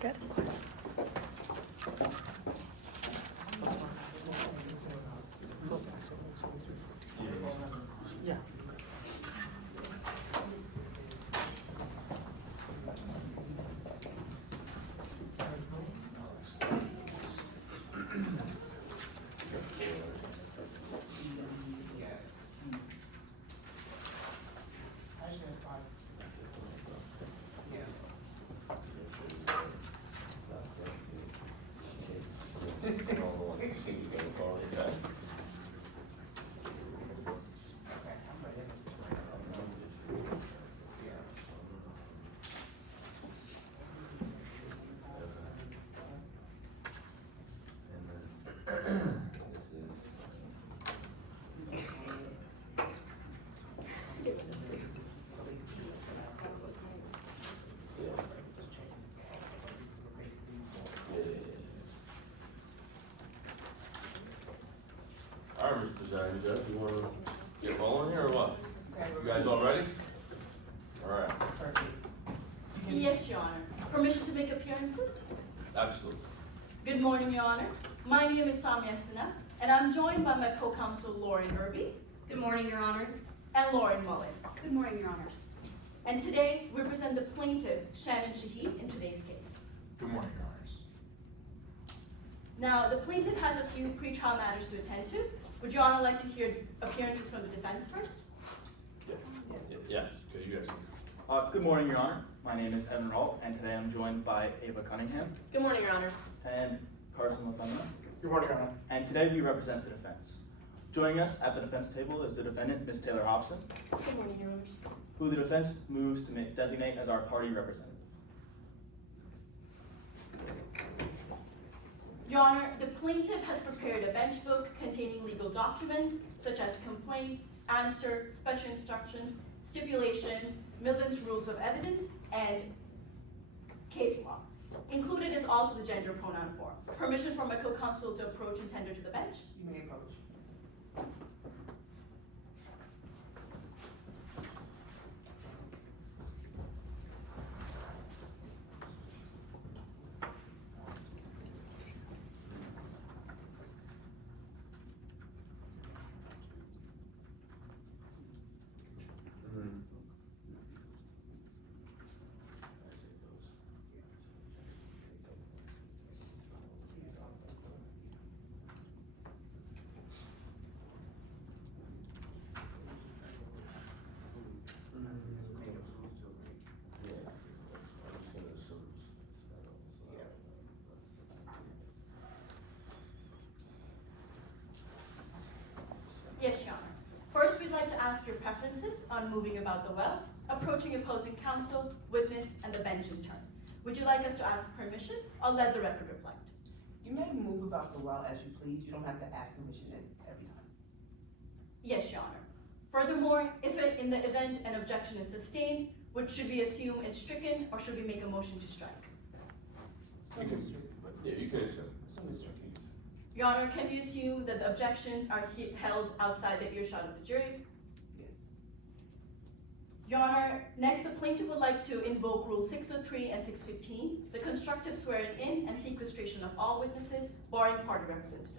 Good. Yeah. All right, Mr. Presiding Judge, you want to get rolling here or what? You guys all ready? All right. Yes, Your Honor. Permission to make appearances? Absolutely. Good morning, Your Honor. My name is Samia Sinha, and I'm joined by my co-counsel Lauren Irby Good morning, Your Honors. and Lauren Mullen. Good morning, Your Honors. And today, we present the plaintiff, Shannon Shahid, in today's case. Good morning, Your Honors. Now, the plaintiff has a few pretrial matters to attend to. Would Your Honor like to hear appearances from the defense first? Yes, okay, you guys. Good morning, Your Honor. My name is Evan Rolt, and today I'm joined by Ava Cunningham Good morning, Your Honor. and Carson LaFema. Good morning, Your Honor. And today we represent the defense. Joining us at the defense table is the defendant, Ms. Taylor Hobson, Good morning, Your Honors. who the defense moves to designate as our party representative. Your Honor, the plaintiff has prepared a bench book containing legal documents such as complaint, answer, special instructions, stipulations, Millen's rules of evidence, and case law. Included is also the gender pronoun form. Permission for my co-counsel to approach and tender to the bench? You may approach. Yes, Your Honor. First, we'd like to ask your preferences on moving about the well, approaching opposing counsel, witness, and the bench in turn. Would you like us to ask permission or let the record reflect? You may move about the well as you please. You don't have to ask permission every time. Yes, Your Honor. Furthermore, if in the event an objection is sustained, should we assume it's stricken or should we make a motion to strike? You can, yeah, you can assume. Your Honor, can we assume that the objections are held outside the earshot of the jury? Yes. Your Honor, next the plaintiff would like to invoke Rule 603 and 615, the constructive swearing in and sequestration of all witnesses, barring party representative.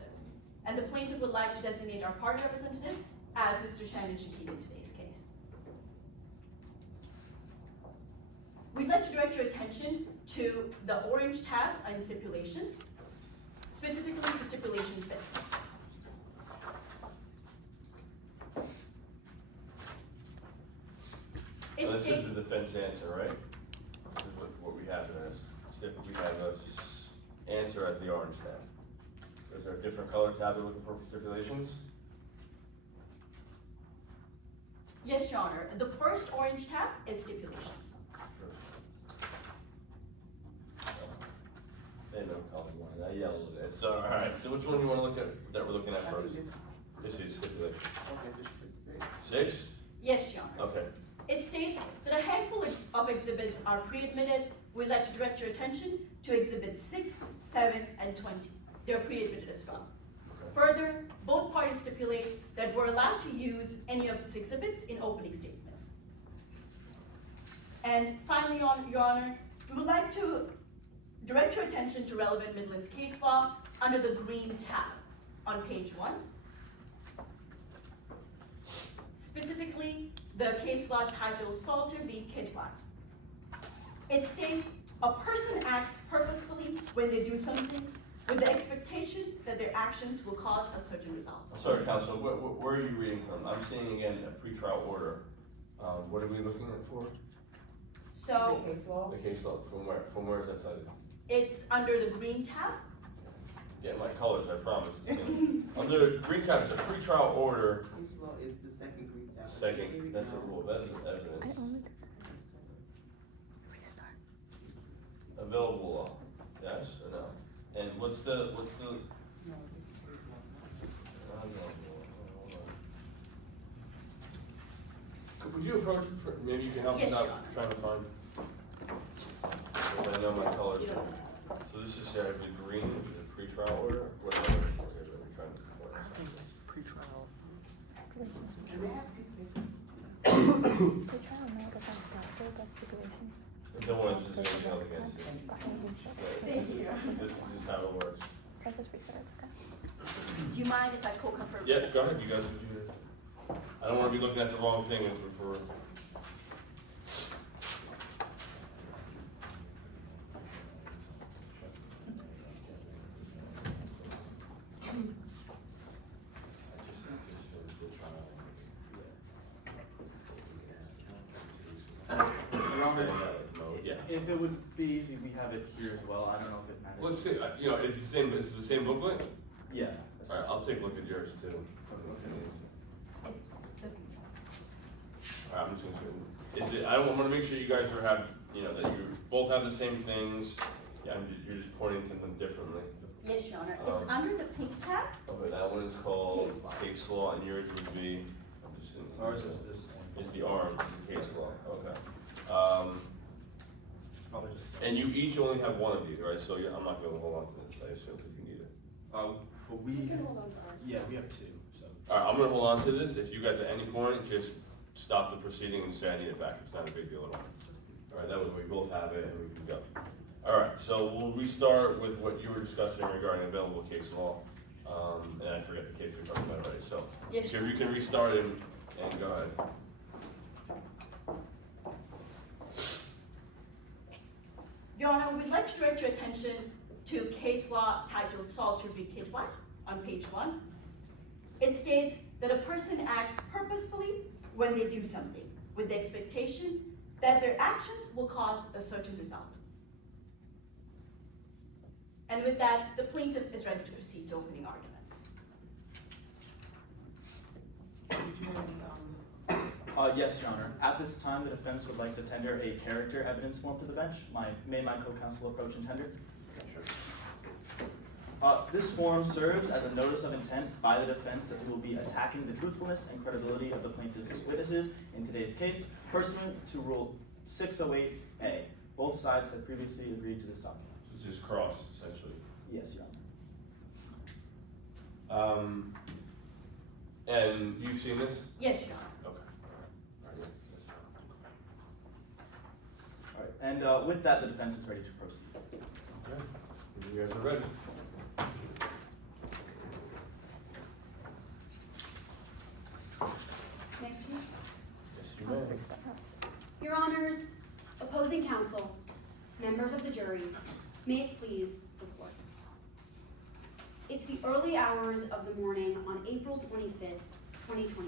And the plaintiff would like to designate our party representative as Mr. Shannon Shahid in today's case. We'd like to direct your attention to the orange tab in stipulations, specifically to stipulation 6. So this is the defense answer, right? This is what we have in this. We have us answer as the orange tab. Is there a different color tab you're looking for stipulations? Yes, Your Honor. The first orange tab is stipulations. They don't call me one, that yellow it is. So, all right, so which one do you want to look at, that we're looking at first? This is stipulation. Okay, this is 6? Yes, Your Honor. Okay. It states that a handful of exhibits are pre-admitted. We'd like to direct your attention to exhibits 6, 7, and 20. They're pre-admitted as well. Further, both parties stipulate that we're allowed to use any of these exhibits in opening statements. And finally, Your Honor, we would like to direct your attention to relevant Midlands case law under the green tab on page 1. Specifically, the case law titled Salter v. Kidwell. It states, a person acts purposefully when they do something with the expectation that their actions will cause a certain result. I'm sorry, counsel, where are you reading from? I'm seeing again a pretrial order. What are we looking at for? So The case law? The case law, from where is that cited? it's under the green tab. Yeah, my colors, I promise. Under green tab, it's a pretrial order, Case law is the second green tab. second, that's a rule, that's an I evidence. only did this. Restart. Available law, yes or no? And what's the, No, this is case law. Would you approach it, maybe you can help us Yes, out Your Honor. trying to find? Because I know my colors. So this is the green, which is a pretrial order, what are we looking for here that we're trying to? Pre-trial. And they have these cases. Pre-trial no defense counsel, the stipulations. The one that's just held against you. Thank you. This is how it works. So I just reset it, okay? Do you mind if I co-confirm? Yeah, go ahead, you guys, would you? I don't wanna be looking at the wrong thing if we're. Your Honor, Yeah. if it would be easy, we have it here as well. I don't know if it matters. Let's see, you know, it's the same booklet? Yeah. Alright, I'll take a look at yours too. Alright, I'm just gonna, I wanna make sure you guys are you know, that you both have the same things. Yeah, you're just pointing to them differently. Yes, Your Honor. It's under the pink tab. Okay, that one is called Case law. case law, and yours would be, I'm just assuming. Ours is this one. Is the orange, is the case law, okay. Probably just. And you each only have one of these, right? So I'm not gonna hold on to this, I assume, if you need it. But we. Yeah, we have 2, so. Alright, I'm gonna hold on to this. If you guys at any point just stop the proceeding and say I need it back, it's not a big deal at all. Alright, that way we both have it and we can go. Alright, so we'll restart with what you were discussing regarding available case law. And I forget the case we talked about already, so. Yes, If you can restart and go ahead. Your Honor, we'd like to direct your attention to case law titled Salter v. Kidwell on page 1. It states that a person acts purposefully when they do something with the expectation that their actions will cause a certain result. And with that, the plaintiff is ready to proceed to opening arguments. Did you have any, Yes, Your Honor. At this time, the defense would like to tender a character evidence form to the bench. May my co-counsel approach and tender? This form serves as a notice of intent by the defense that we will be attacking the truthfulness and credibility of the plaintiff's witnesses in today's case, pursuant to Rule 608A. Both sides have previously agreed to this document. It's just crossed, essentially. Yes, Your Honor. And you've seen this? Yes, Your Honor. Okay. Alright, that's fine. All right, and with that, the defense is ready to proceed. Okay, when you guys are ready. May I proceed? Yes, you may. Your Honors, opposing counsel, members of the jury, may it please the court. It's the early hours of the morning on April 25th, 2024,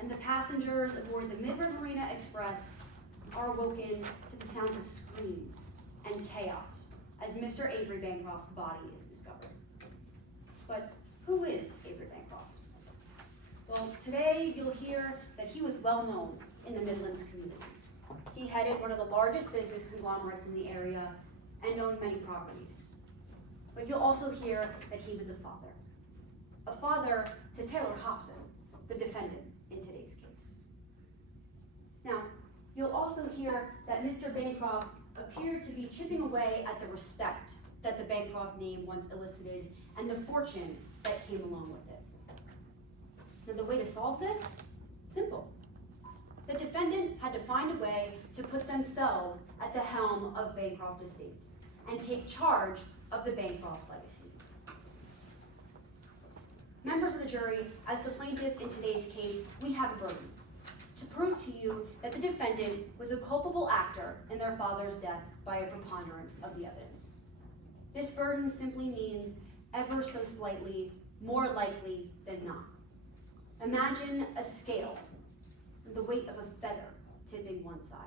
and the passengers aboard the Midway Marina Express are awoken to the sound of screams and chaos as Mr. Avery Bancroft's body is discovered. But who is Avery Bancroft? Well, today you'll hear that he was well known in the Midlands community. He headed one of the largest business conglomerates in the area and owned many properties. But you'll also hear that he was a father to Taylor Hobson, the defendant in today's case. Now, you'll also hear that Mr. Bancroft appeared to be chipping away at the respect that the Bancroft name once elicited and the fortune that came along with it. Now, the way to solve this? Simple. The defendant had to find a way to put themselves at the helm of Bancroft Estates and take charge of the Bancroft legacy. Members of the jury, as the plaintiff in today's case, we have a burden to prove to you that the defendant was a culpable actor in their father's death by a preponderance of the evidence. This burden simply means ever so slightly more likely than not. Imagine a scale, the weight of a feather tipping one side.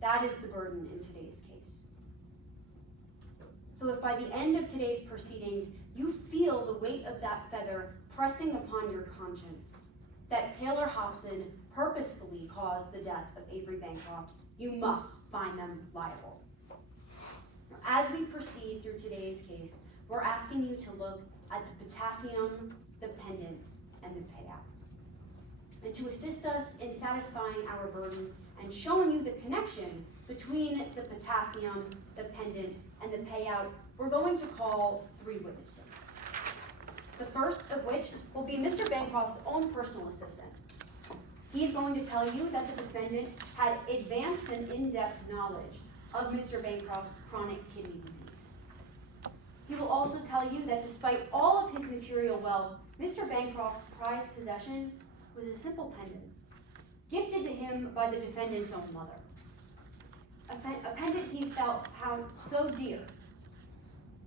That is the burden in today's case. So if by the end of today's proceedings, you feel the weight of that feather pressing upon your conscience, that Taylor Hobson purposefully caused the death of Avery Bancroft, you must find them liable. Now, as we proceed through today's case, we're asking you to look at the potassium, the pendant, and the payout. And to assist us in satisfying our burden and showing you the connection between the potassium, the pendant, and the payout, we're going to call 3 witnesses. The first of which will be Mr. Bancroft's own personal assistant. He's going to tell you that the defendant had advanced and in-depth knowledge of Mr. Bancroft's chronic kidney disease. He will also tell you that despite all of his material wealth, Mr. Bancroft's prized possession was a simple pendant, gifted to him by the defendant's own mother. A pendant he felt found so dear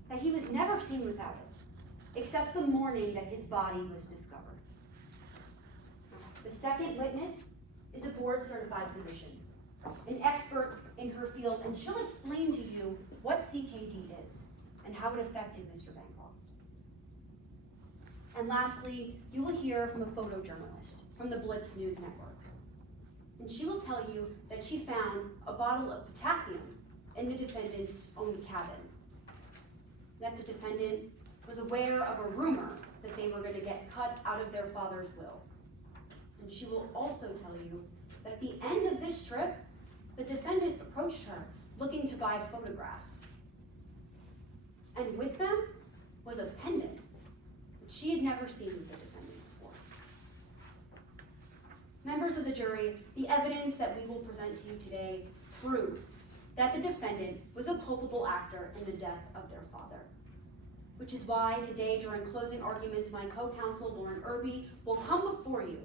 that he was never seen without it, except the morning that his body was discovered. The second witness is a board-certified physician, an expert in her field, and she'll explain to you what CKD is and how it affected Mr. Bancroft. And lastly, you will hear from a photojournalist from the Blitz News Network. And she will tell you that she found a bottle of potassium in the defendant's own cabin, that the defendant was aware of a rumor that they were going to get cut out of their father's will. And she will also tell you that at the end of this trip, the defendant approached her looking to buy photographs. And with them was a pendant that she had never seen with the defendant before. Members of the jury, the evidence that we will present to you today proves that the defendant was a culpable actor in the death of their father. Which is why today, during closing arguments, my co-counsel, Lauren Irby, will come before you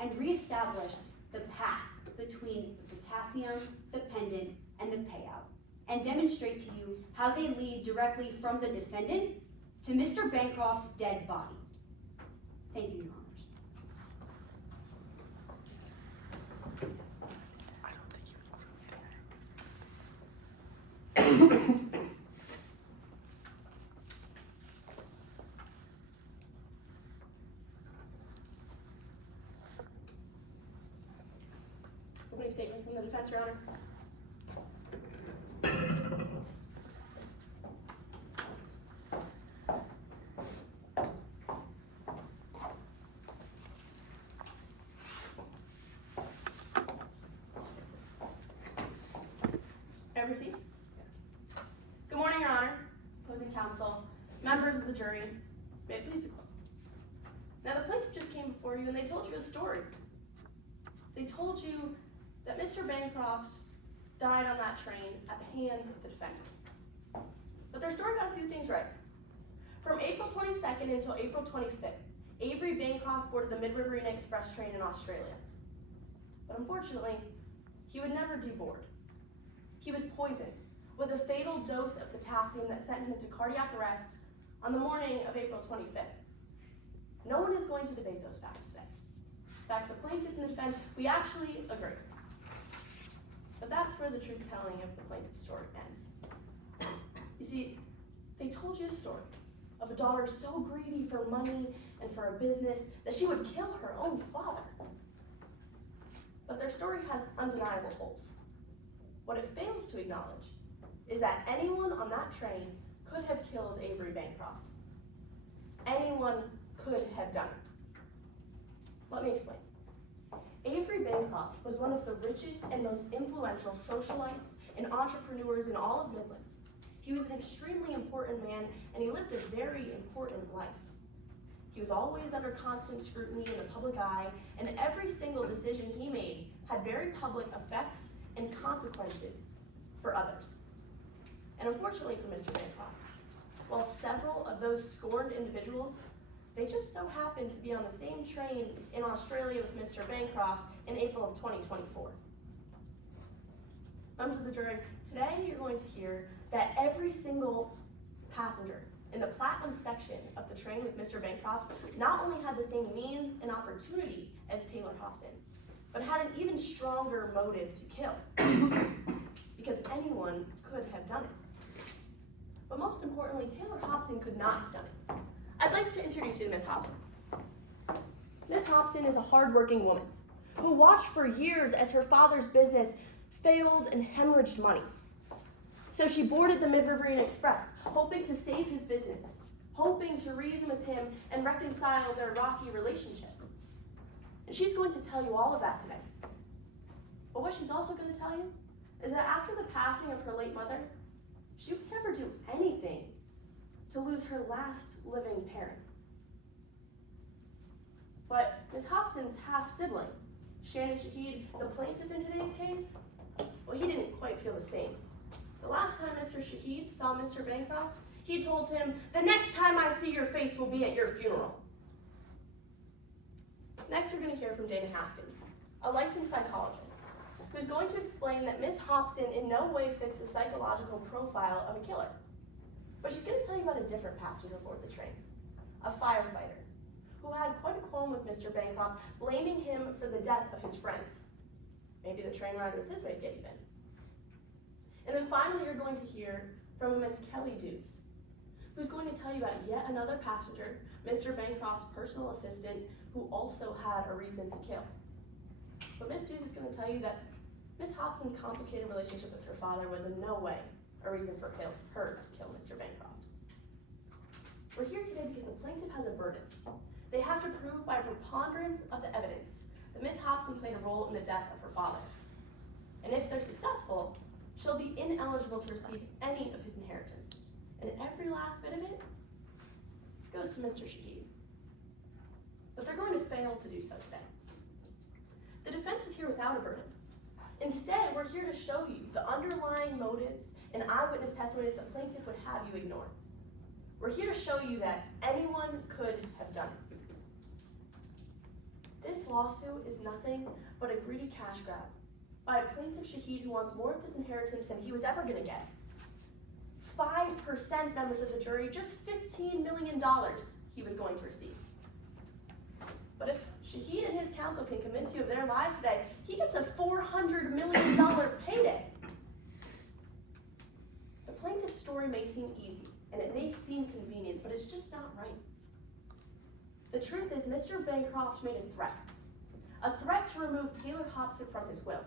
and reestablish the path between the potassium, the pendant, and the payout, and demonstrate to you how they lead directly from the defendant to Mr. Bancroft's dead body. Thank you, Your Honors. Opening statement from the defense, Your Honor. Everybody. Good morning, Your Honor, opposing counsel, members of the jury, may it please the court. Now, the plaintiff just came before you and they told you a story. They told you that Mr. Bancroft died on that train at the hands of the defendant. But their story got a few things right. From April 22nd until April 25th, Avery Bancroft boarded the Mid-Riverina Express train in Australia. But unfortunately, he would never deboard. He was poisoned with a fatal dose of potassium that sent him into cardiac arrest on the morning of April 25th. No one is going to debate those facts today. In fact, the plaintiff and the defense, we actually agree. But that's where the truth telling of the plaintiff's story ends. You see, they told you a story of a daughter so greedy for money and for a business that she would kill her own father. But their story has undeniable holes. What it fails to acknowledge is that anyone on that train could have killed Avery Bancroft. Anyone could have done it. Let me explain. Avery Bancroft was one of the richest and most influential socialites and entrepreneurs in all of Midlands. He was an extremely important man, and he lived a very important life. He was always under constant scrutiny in the public eye, and every single decision he made had very public effects and consequences for others. And And unfortunately for Mr. Bancroft, while several of those scorned individuals, they just so happened to be on the same train in Australia with Mr. Bancroft in April of 2024. Members of the jury, today you're going to hear that every single passenger in the platinum section of the train with Mr. Bancroft not only had the same means and opportunity as Taylor Hobson, but had an even stronger motive to kill, because anyone could have done it. But most importantly, Taylor Hobson could not have done it. I'd like to introduce you to Ms. Hobson. Ms. Hobson is a hardworking woman who watched for years as her father's business failed and hemorrhaged money. So she boarded the Mid-Riverine Express, hoping to save his business, hoping to reason with him and reconcile their rocky relationship. And she's going to tell you all of that today. But what she's also going to tell you is that after the passing of her late mother, she would never do anything to lose her last living parent. But Ms. Hobson's half-sibling, Shannon Shahid, the plaintiff in today's case, well, he didn't quite feel the same. The last time Mr. Shahid saw Mr. Bancroft, he told him, "The next time I see your face will be at your funeral." Next, you're going to hear from Dana Haskins, a licensed psychologist, who's going to explain that Ms. Hobson in no way fits the psychological profile of a killer. But she's going to tell you about a different passenger aboard the train, a firefighter, who had quite a quarrel with Mr. Bancroft, blaming him for the death of his friends. Maybe the train ride was his way to get even. And then finally, you're going to hear from Ms. Kelly Dukes, who's going to tell you about yet another passenger, Mr. Bancroft's personal assistant, who also had a reason to kill. But Ms. Dukes is going to tell you that Ms. Hobson's complicated relationship with her father was in no way a reason for her to kill Mr. Bancroft. We're here today because the plaintiff has a burden. They have to prove by a preponderance of the evidence that Ms. Hobson played a role in the death of her father. And if they're successful, she'll be ineligible to receive any of his inheritance. And every last bit of it goes to Mr. Shahid. But they're going to fail to do so today. The defense is here without a burden. Instead, we're here to show you the underlying motives and eyewitness testimony that the plaintiff would have you ignore. We're here to show you that anyone could have done it. This lawsuit is nothing but a greedy cash grab by a plaintiff Shahid who wants more of this inheritance than he was ever going to get. 5%, members of the jury, just $15 million he was going to receive. But if Shahid and his counsel can convince you of their lies today, he gets a $400 million payday. The plaintiff's story may seem easy, and it may seem convenient, but it's just not right. The truth is, Mr. Bancroft made a threat to remove Taylor Hobson from his will.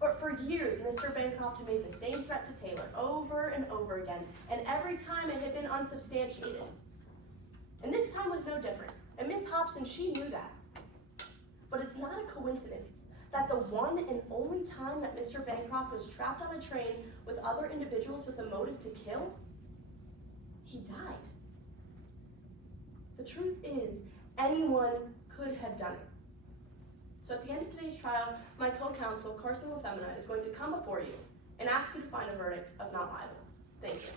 But for years, Mr. Bancroft had made the same threat to Taylor over and over again, and every time it had been unsubstantiated. And this time was no different, and Miss Hobson, she knew that. But it's not a coincidence that the one and only time that Mr. Bancroft was trapped on a train with other individuals with a motive to kill, he died. The truth is, anyone could have done it. So at the end of today's trial, my co-counsel, Carson LaFemina, is going to come before you and ask you to find a verdict of not liable. Thank you.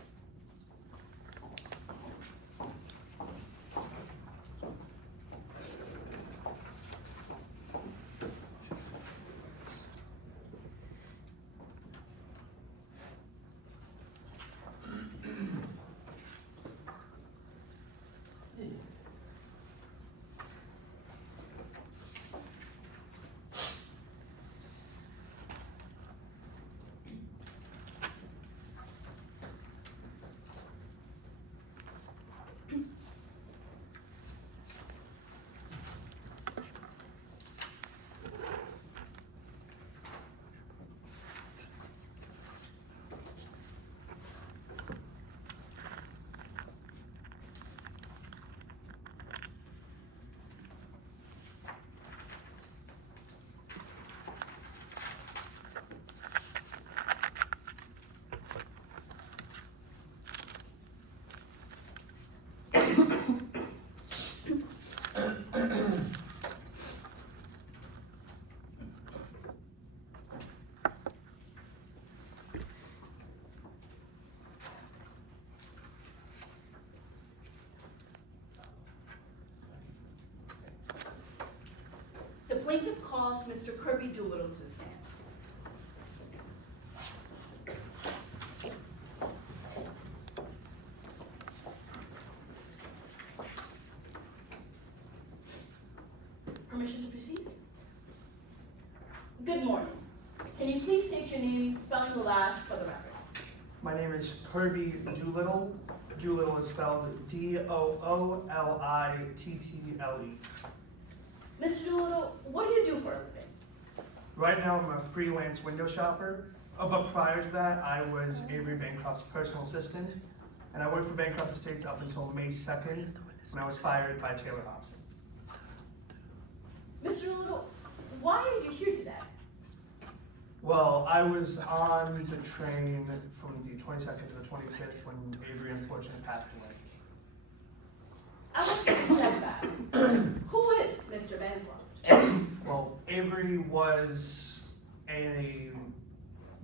plaintiff calls Mr. Kirby Doolittle to the stand. Permission to proceed? Good morning. Can you please state your name, spelling the last for the record? My name is Kirby Doolittle. Doolittle is spelled Doolittle. Mr. Doolittle, what do you do for a living? Right now, I'm a freelance window shopper. But prior to that, I was Avery Bancroft's personal assistant, and I worked for Bancroft Estates up until May 2nd, when I was fired by Taylor Hobson. Mr. Doolittle, why are you here today? Well, I was on the train from the 22nd to the 25th when Avery unfortunately passed away. I want to take a step back. Who is Mr. Bancroft? Well, Avery was a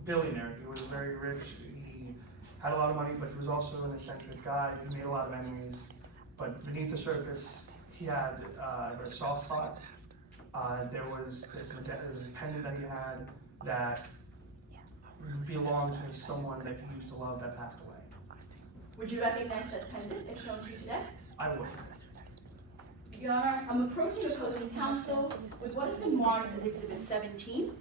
billionaire. He was very rich. He had a lot of money, but he was also an eccentric guy. He made a lot of enemies. But beneath the surface, he had a soft spot. There was this pendant that he had that belonged to someone that he used to love that passed away. Would you recognize that pendant if shown to you today? I would. Your Honor, I'm approaching opposing counsel with what has been marked as Exhibit 17.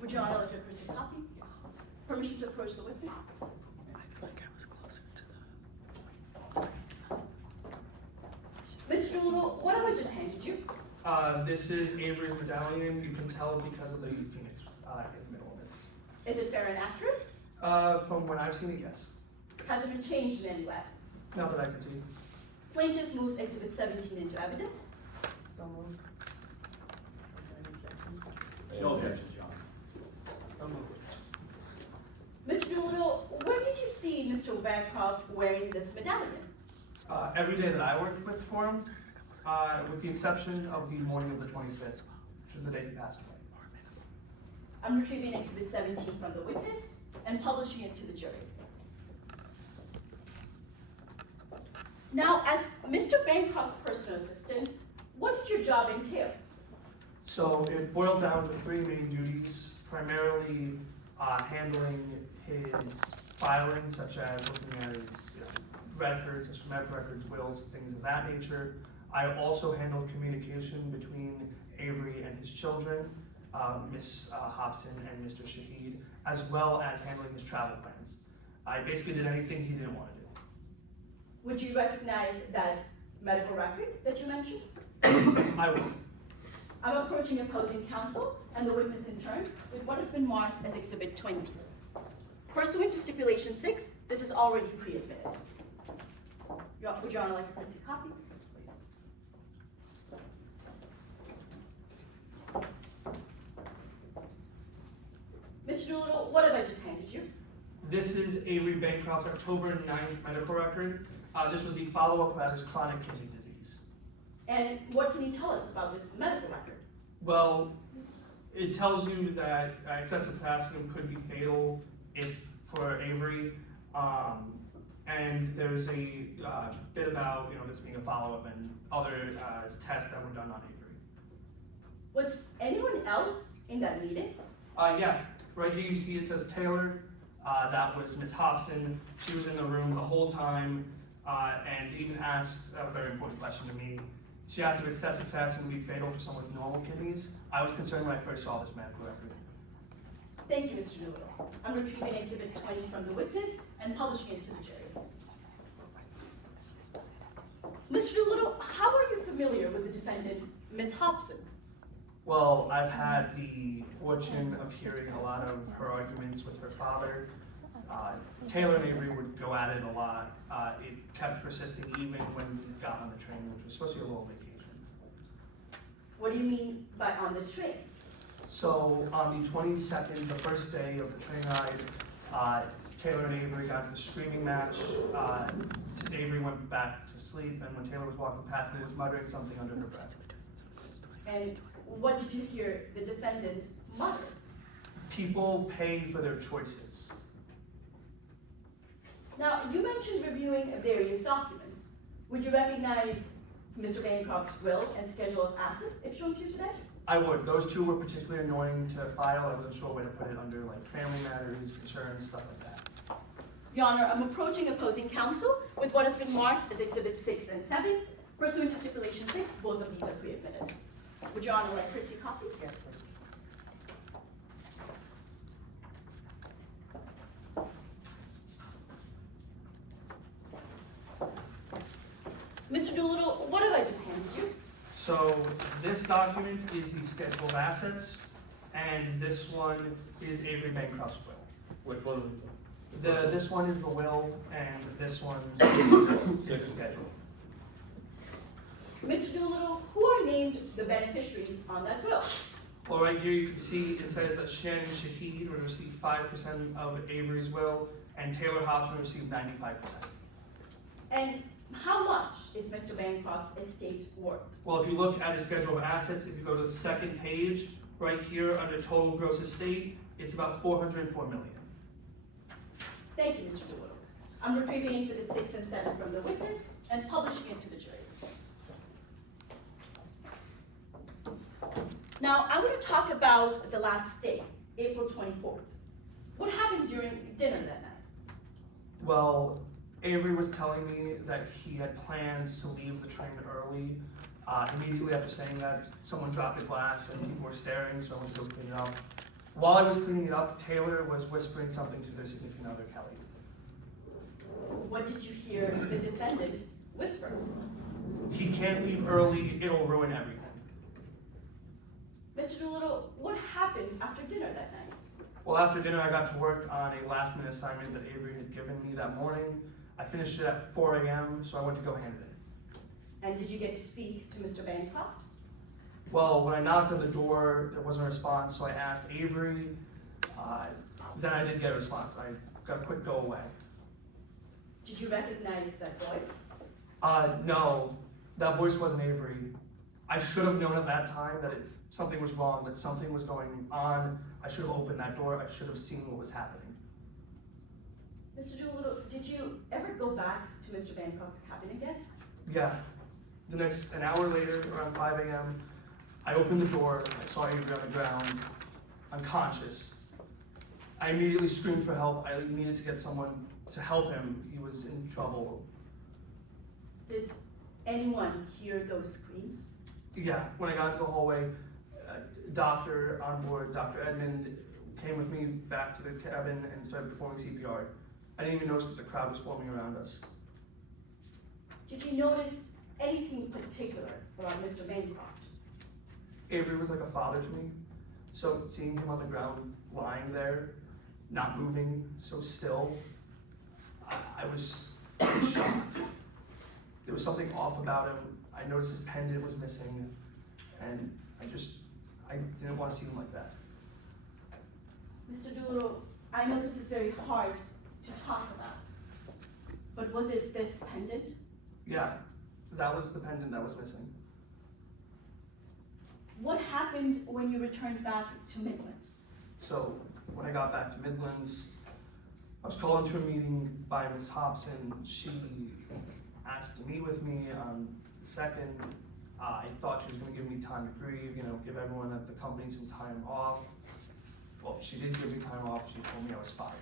Would Your Honor like to approach a copy? Permission to approach the witness? Mr. Doolittle, what have I just handed you? This is Avery's medallion. You can tell because of the phoenix in the middle of it. Is it fair and accurate? From when I've seen it, yes. Has it been changed in any way? Not that I can see. Plaintiff moves Exhibit 17 into evidence. So moved. No objections, Your Honor. So moved. Mr. Doolittle, where did you see Mr. Bancroft wearing this medallion? Every day that I worked with for him, with the exception of the morning of the 25th, which is the day he passed away. I'm retrieving Exhibit 17 from the witness and publishing it to the jury. Now, as Mr. Bancroft's personal assistant, what did your job entail? So it boiled down to three main duties, primarily handling his filing, such as looking at his records, his medical records, wills, things of that nature. I also handled communication between Avery and his children, Miss Hobson and Mr. Shahid, as well as handling his travel plans. I basically did anything he didn't want to do. Would you recognize that medical record that you mentioned? I would. I'm approaching opposing counsel and the witness in turn with what has been marked as Exhibit 20. Pursuant to Stipulation 6, this is already pre-admitted. Would Your Honor like to print a copy? Mr. Doolittle, what have I just handed you? This is Avery Bancroft's October 9th medical record. This was the follow-up about his chronic kidney disease. And what can you tell us about this medical record? Well, it tells you that excessive potassium could be fatal for Avery. And there's a bit about this being a follow-up and other tests that were done on Avery. Was anyone else in that meeting? Yeah, right here you see it says Taylor. That was Miss Hobson. She was in the room the whole time and even asked a very important question to me. She asked if excessive potassium would be fatal for someone with normal kidneys. I was concerned when I first saw this medical record. Thank you, Mr. Doolittle. I'm retrieving Exhibit 20 from the witness and publishing it to the jury. Mr. Doolittle, how are you familiar with the defendant, Ms. Hobson? Well, I've had the fortune of hearing a lot of her arguments with her father. Taylor and Avery would go at it a lot. It kept persisting even when we got on the train, which was supposed to be a little vacation. What do you mean by on the train? So on the 22nd, the first day of the train ride, Taylor and Avery got into a screaming match. Avery went back to sleep, and when Taylor was walking past me, was muttering something under her breath. And what did you hear the defendant mutter? People pay for their choices. Now, you mentioned reviewing various documents. Would you recognize Mr. Bancroft's will and schedule of assets if shown to you today? I would. Those two were particularly annoying to file. I wasn't sure where to put it under, like family matters, insurance, stuff like that. Your Honor, I'm approaching opposing counsel with what has been marked as Exhibits 6 and 7. Pursuant to Stipulation 6, both of these are pre-admitted. Would Your Honor like courtesy copies? Yes, please. Mr. Doolittle, what have I just handed you? So this document is the schedule of assets, and this one is Avery Bancroft's will. Which one? This one is the will, and this one is the schedule. Mr. Doolittle, who are named the beneficiaries on that will? Well, right here you can see it says that Shannon Shahid would receive 5% of Avery's will, and Taylor Hobson received 95%. And how much is Mr. Bancroft's estate worth? Well, if you look at his schedule of assets, if you go to the second page, right here under total gross estate, it's about $404 million. Thank you, Mr. Doolittle. I'm retrieving Exhibits 6 and 7 from the witness and publishing it to the jury. Now, I want to talk about the last day, April 24th. What happened during dinner that night? Well, Avery was telling me that he had planned to leave the train early. Immediately after saying that, someone dropped a glass and people were staring, so I went to go clean it up. While I was cleaning it up, Taylor was whispering something to their significant other, Kelly. What did you hear the defendant whisper? He can't leave early, it'll ruin everything. Mr. Doolittle, what happened after dinner that night? Well, after dinner, I got to work on a last-minute assignment that Avery had given me that morning. I finished it at 4 a.m., so I went to go hand it in. And did you get to speak to Mr. Bancroft? Well, when I knocked on the door, there wasn't a response, so I asked Avery. Then I did get a response. I got a quick go away. Did you recognize that voice? No, that voice wasn't Avery. I should have known at that time that something was wrong, that something was going on. I should have opened that door. I should have seen what was happening. Mr. Doolittle, did you ever go back to Mr. Bancroft's cabin again? Yeah. An hour later, around 5 a.m., I opened the door. I saw Avery on the ground, unconscious. I immediately screamed for help. I needed to get someone to help him. He was in trouble. Did anyone hear those screams? Yeah, when I got into the hallway, doctor on board, Dr. Edmond, came with me back to the cabin and started performing CPR. I didn't even notice that the crowd was forming around us. Did you notice anything particular about Mr. Bancroft? Avery was like a father to me, so seeing him on the ground, lying there, not moving, so still, I was shocked. There was something off about him. I noticed his pendant was missing, and I didn't want to see him like that. Mr. Doolittle, I know this is very hard to talk about, but was it this pendant? Yeah, that was the pendant that was missing. What happened when you returned back to Midlands? So when I got back to Midlands, I was called into a meeting by Ms. Hobson. She asked to meet with me on the 2nd. I thought she was going to give me time to grieve, give everyone at the company some time off. Well, she did give me time off. She told me I was fired.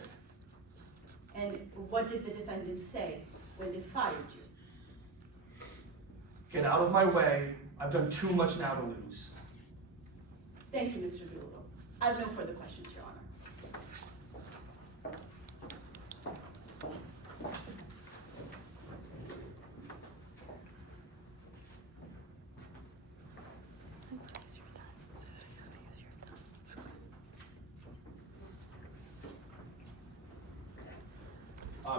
And what did the defendant say when they fired you? Get out of my way. I've done too much now to lose. Thank you, Mr. Doolittle. I have no further questions, Your Honor.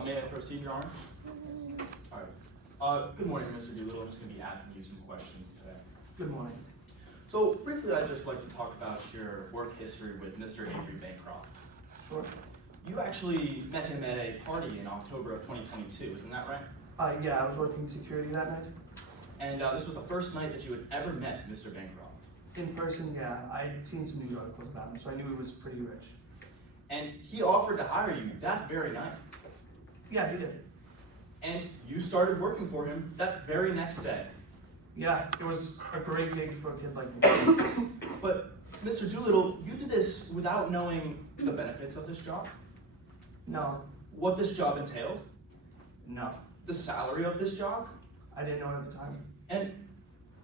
May I proceed, Your Honor? All right. Good morning, Mr. Doolittle. I'm just going to be asking you some questions today. Good morning. So briefly, I'd just like to talk about your work history with Mr. Avery Bancroft. Sure. You actually met him at a party in October of 2022, isn't that right? Yeah, I was working security that night. And this was the first night that you had ever met Mr. Bancroft. In person, yeah. I'd seen some news articles about him, so I knew he was pretty rich. And he offered to hire you that very night. Yeah, he did. And you started working for him that very next day. Yeah, it was a great gig for a kid like me. But, Mr. Doolittle, you did this without knowing the benefits of this job? No, What this job entailed? no, The salary of this job? I didn't know it at the time. And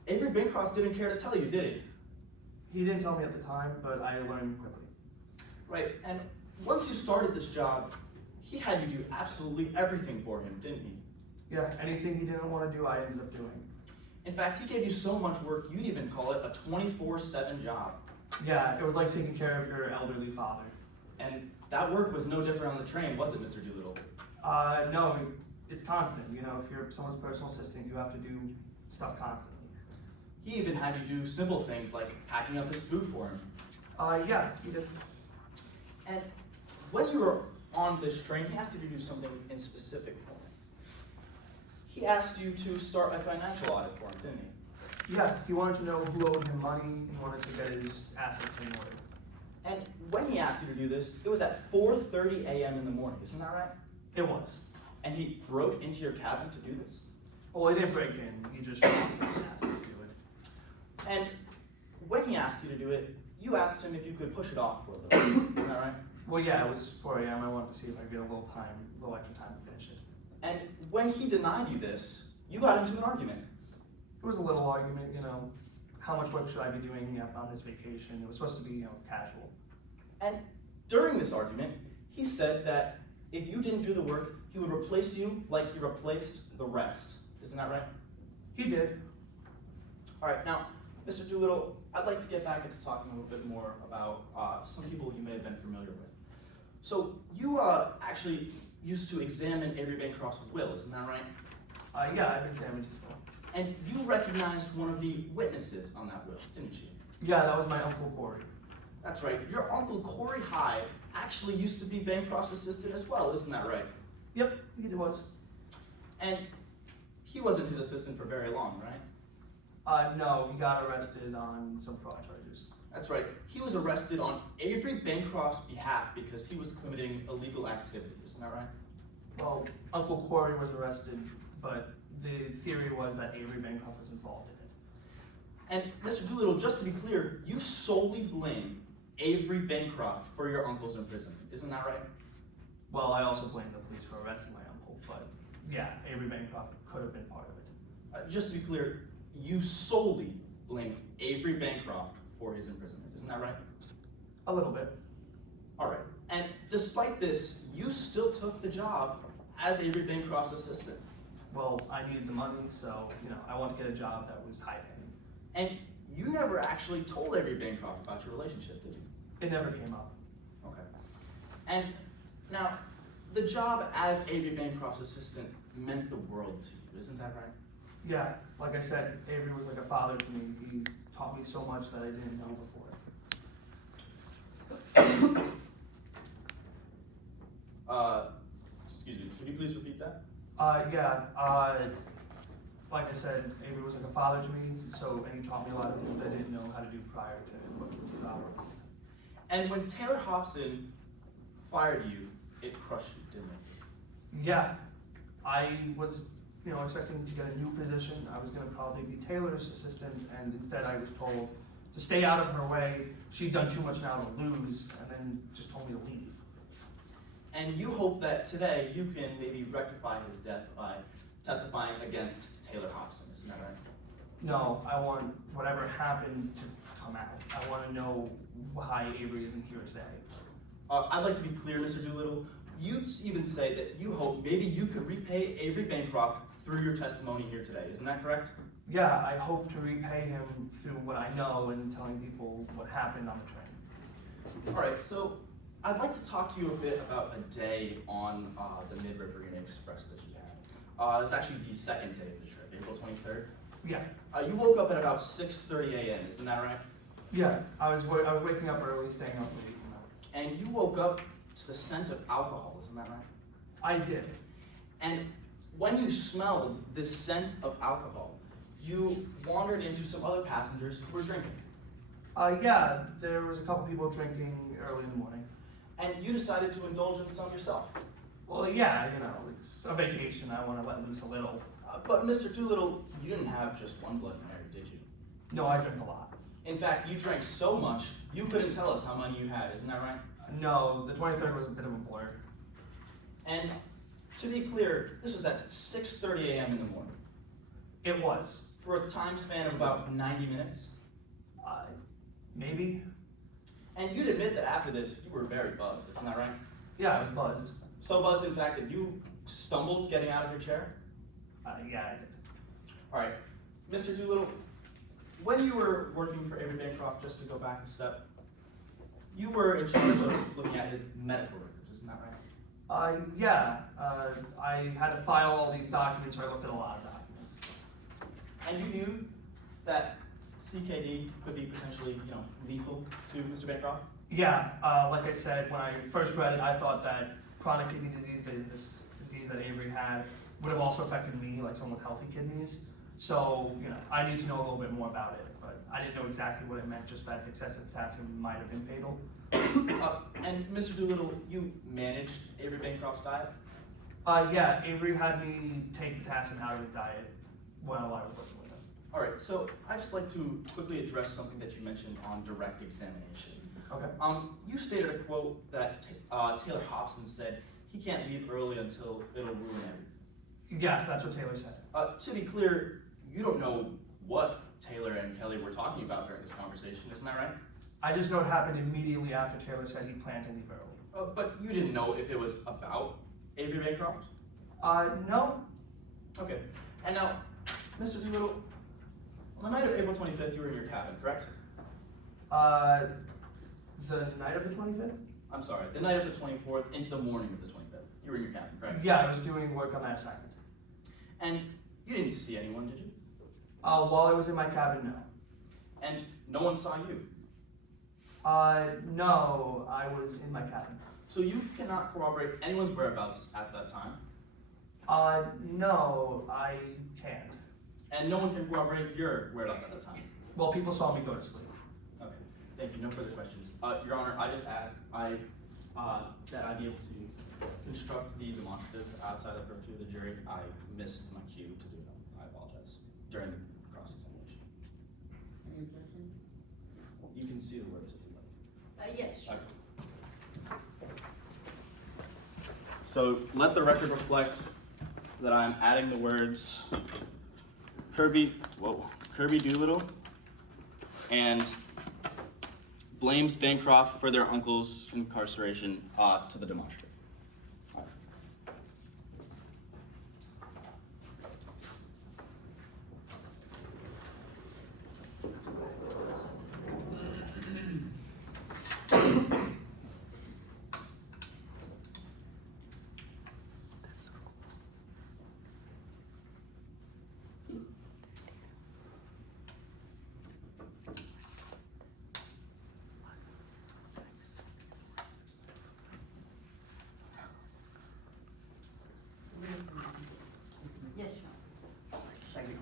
Avery Bancroft didn't care to tell you, did he? He didn't tell me at the time, but I learned quickly. Right, and once you started this job, he had you do absolutely everything for him, didn't he? Yeah, anything he didn't want to do, I ended up doing. In fact, he gave you so much work, you'd even call it a 24/7 job. Yeah, it was like taking care of your elderly father. And that work was no different on the train, was it, Mr. Doolittle? No, it's constant. You know, if you're someone's personal assistant, you have to do stuff constantly. He even had you do simple things like packing up his food for him. Yeah, he did. And when you were on this train, he asked you to do something in specific for him. He asked you to start a financial audit for him, didn't he? Yeah, he wanted to know who owed him money and wanted to get his assets in order. And when he asked you to do this, it was at 4:30 a.m. in the morning, isn't that right? It was. And he broke into your cabin to do this? Well, he didn't break in. He just walked in and asked me to do it. And when he asked you to do it, you asked him if you could push it off for a little bit, isn't that right? Well, yeah, it was 4 a.m. I wanted to see if I could get a little extra time to finish it. And when he denied you this, you got into an argument. It was a little argument, you know, how much work should I be doing on this vacation? It was supposed to be, casual. And during this argument, he said that if you didn't do the work, he would replace you like he replaced the rest. Isn't that right? He did. All right, now, Mr. Doolittle, I'd like to get back into talking a little bit more about some people you may have been familiar with. So you actually used to examine Avery Bancroft's will, isn't that right? Yeah, I've examined it before. And you recognized one of the witnesses on that will, didn't you? Yeah, that was my Uncle Corey. That's right. Your uncle Corey Hyde actually used to be Bancroft's assistant as well, isn't that right? Yep, he was. And he wasn't his assistant for very long, right? No, he got arrested on some fraud charges. That's right. He was arrested on Avery Bancroft's behalf because he was committing illegal activity, isn't that right? Well, Uncle Corey was arrested, but the theory was that Avery Bancroft was involved in it. And Mr. Doolittle, just to be clear, you solely blame Avery Bancroft for your uncle's imprisonment, isn't that right? Well, I also blame the police for arresting my uncle, but yeah, Avery Bancroft could have been part of it. Just to be clear, you solely blame Avery Bancroft for his imprisonment, isn't that right? A little bit. All right. And despite this, you still took the job as Avery Bancroft's assistant. Well, I needed the money, so, I wanted to get a job that was high paying. And you never actually told Avery Bancroft about your relationship, did you? It never came up. Okay. And now, the job as Avery Bancroft's assistant meant the world to you, isn't that right? Yeah, like I said, Avery was like a father to me. He taught me so much that I didn't know before. Excuse me, could you please repeat that? Like I said, Avery was like a father to me, and he taught me a lot of things I didn't know how to do prior to what was power. And when Taylor Hobson fired you, it crushed you, didn't it? Yeah, I was, expecting to get a new position. I was gonna probably be Taylor's assistant, and instead I was told to stay out of her way. She'd done too much now to lose, and then just told me to leave. And you hope that today you can maybe rectify his death by testifying against Taylor Hobson, isn't that right? No, I want whatever happened to come out. I want to know why Avery isn't here today. I'd like to be clear, Mr. Doolittle. You even say that you hope maybe you could repay Avery Bancroft through your testimony here today. Isn't that correct? Yeah, I hope to repay him through what I know and telling people what happened on the train. All right, so I'd like to talk to you a bit about a day on the Mid-River Union Express that you had. It was actually the second day of the trip, April 23rd. Yeah. You woke up at about 6:30 a.m., isn't that right? Yeah, I was waking up early, staying up late. And you woke up to the scent of alcohol, isn't that right? I did. And when you smelled this scent of alcohol, you wandered into some other passengers who were drinking. Yeah, there was a couple people drinking early in the morning. And you decided to indulge in some yourself. Well, yeah, it's a vacation. I want to let loose a little. But Mr. Doolittle, you didn't have just one Bloody Mary, did you? No, I drink a lot. In fact, you drank so much, you couldn't tell us how many you had, isn't that right? No, the 23rd was a bit of a blur. And to be clear, this was at 6:30 a.m. in the morning. It was. For a time span of about 90 minutes. Maybe? And you'd admit that after this, you were very buzzed, isn't that right? Yeah, I was buzzed. So buzzed, in fact, that you stumbled getting out of your chair? Yeah, I did. All right, Mr. Doolittle, when you were working for Avery Bancroft, just to go back a step, you were in charge of looking at his medical records, isn't that right? Yeah. I had to file all these documents, so I looked at a lot of documents. And you knew that CKD could be potentially, lethal to Mr. Bancroft? Yeah, like I said, when I first read it, I thought that chronic kidney disease, this disease that Avery had, would have also affected me, like someone with healthy kidneys. So, I need to know a little bit more about it, but I didn't know exactly what it meant, just that excessive potassium might have been fatal. And Mr. Doolittle, you managed Avery Bancroft's diet? Yeah, Avery had me take potassium out of his diet while I was working with him. All right, so I'd just like to quickly address something that you mentioned on direct examination. Okay. You stated a quote that Taylor Hobson said he can't leave early until it'll ruin everything. Yeah, that's what Taylor said. To be clear, you don't know what Taylor and Kelly were talking about during this conversation, isn't that right? I just know it happened immediately after Taylor said he planned to leave early. But you didn't know if it was about Avery Bancroft? No. Okay. And now, Mr. Doolittle, on the night of April 25th, you were in your cabin, correct? The night of the 25th? I'm sorry, the night of the 24th into the morning of the 25th. You were in your cabin, correct? Yeah, I was doing work on that assignment. And you didn't see anyone, did you? While I was in my cabin, no. And no one saw you? No, I was in my cabin. So you cannot corroborate anyone's whereabouts at that time? No, I can't. And no one can corroborate your whereabouts at that time? Well, people saw me go to sleep. Okay, thank you, no further questions. Your Honor, I just asked that I be able to construct the demonstrative outside of purview of the jury. I missed my cue to do that, I apologize, during the cross-examination. Any objections? You can see the words if you like. Yes, sure. So let the record reflect that I'm adding the words Kirby Doolittle and blames Bancroft for their uncle's incarceration to the demonstrative. All right. Yes, Your Honor. Thank you.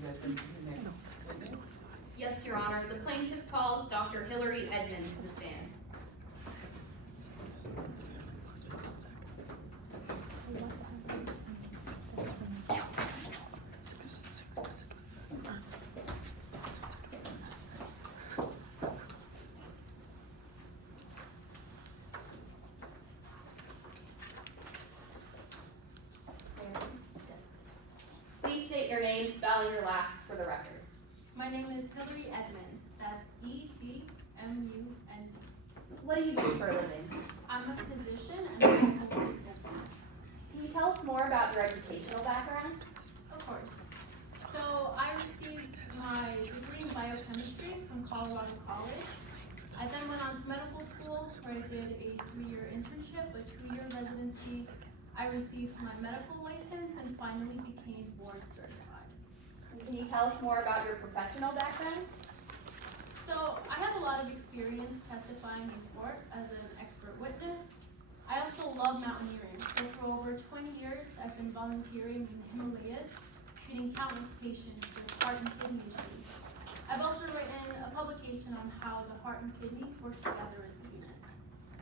You guys can do that. Yes, Your Honor. The plaintiff calls Dr. Hillary Edmond to the stand. Please state your name, spelling your last for the record. My name is Hillary Edmond. That's Edmund. What do you do for a living? I'm a physician and I'm a physician. Can you tell us us more about your educational background? Of course. So I received my degree in biochemistry from Colorado College. I then went on to medical school where I did a 3-year internship, a 2-year residency. I received my medical license and finally became board certified. And can you tell us more about your professional background? So I have a lot of experience testifying in court as an expert witness. I also love mountaineering. So for over 20 years, I've been volunteering in the Himalayas, treating countless patients with heart and kidney issues. I've also written a publication on how the heart and kidney work together as a unit.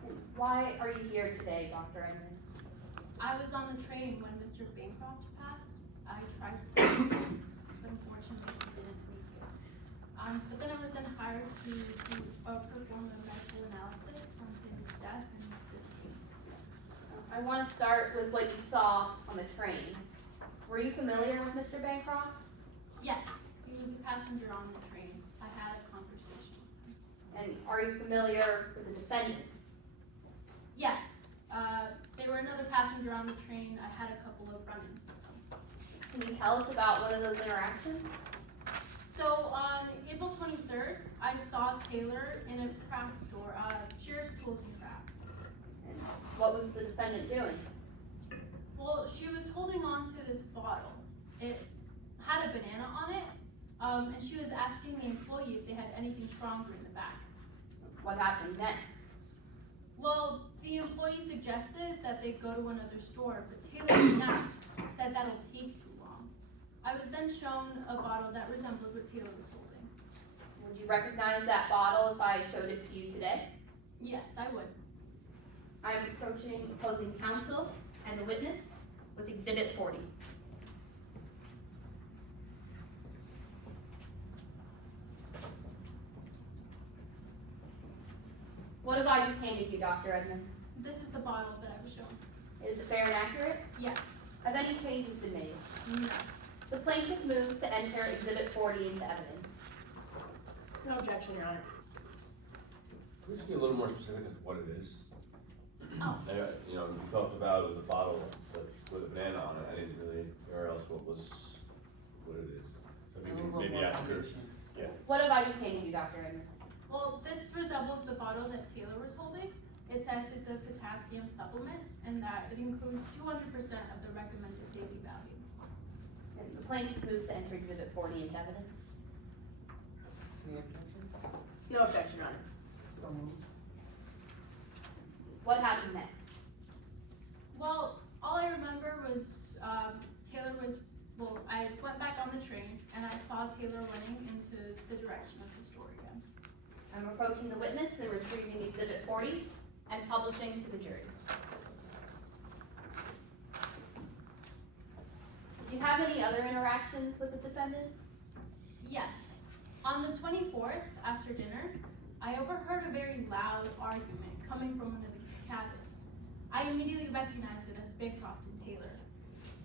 And why are you here today, Dr. Edmond? I was on the train when Mr. Bancroft passed. I tried saving him, but unfortunately he didn't make it. But then I was then hired to perform a medical analysis on his death and this case. I want to start with what you saw on the train. Were you familiar with Mr. Bancroft? Yes, he was a passenger on the train. I had a conversation with him. And are you familiar with the defendant? Yes, they were another passenger on the train. I had a couple of run-ins with them. Can you tell us about one of those interactions? So on April 23rd, I saw Taylor in a craft store, Shears Tools and Crafts. And what was the defendant doing? Well, she was holding on to this bottle. It had a banana on it, and she was asking the employee if they had anything stronger in the back. What happened next? Well, the employee suggested that they go to another store, but Taylor snapped and said that'll take too long. I was then shown a bottle that resembled what Taylor was holding. Would you recognize that bottle if I showed it to you today? Yes, I would. I'm approaching opposing counsel and the witness with Exhibit 40. What have I just handed you, Dr. Edmond? This is the bottle that I was shown. Is it fair and accurate? Yes. Have any changes been made? No. The plaintiff moves to enter Exhibit 40 into evidence. No objection, Your Honor. Can we just be a little more specific as to what it is? Oh. You know, you talked about the bottle with a banana on it. I didn't really hear else what it is. So maybe ask her. Yeah. What have I just handed you, Dr. Edmond? Well, this resembles the bottle that Taylor was holding. It says it's a potassium supplement and that it includes 200% of the recommended daily value. And the plaintiff moves to enter Exhibit 40 into evidence. Any objection? No objection, Your Honor. So moved. What happened next? Well, all I remember was Taylor was, well, I went back on the train and I saw Taylor running into the direction of the store again. I'm approaching the witness and retrieving Exhibit 40 and publishing to the jury. Do you have any other interactions with the defendant? Yes. On the 24th, after dinner, I overheard a very loud argument coming from one of the cabins. I immediately recognized it as Bancroft and Taylor.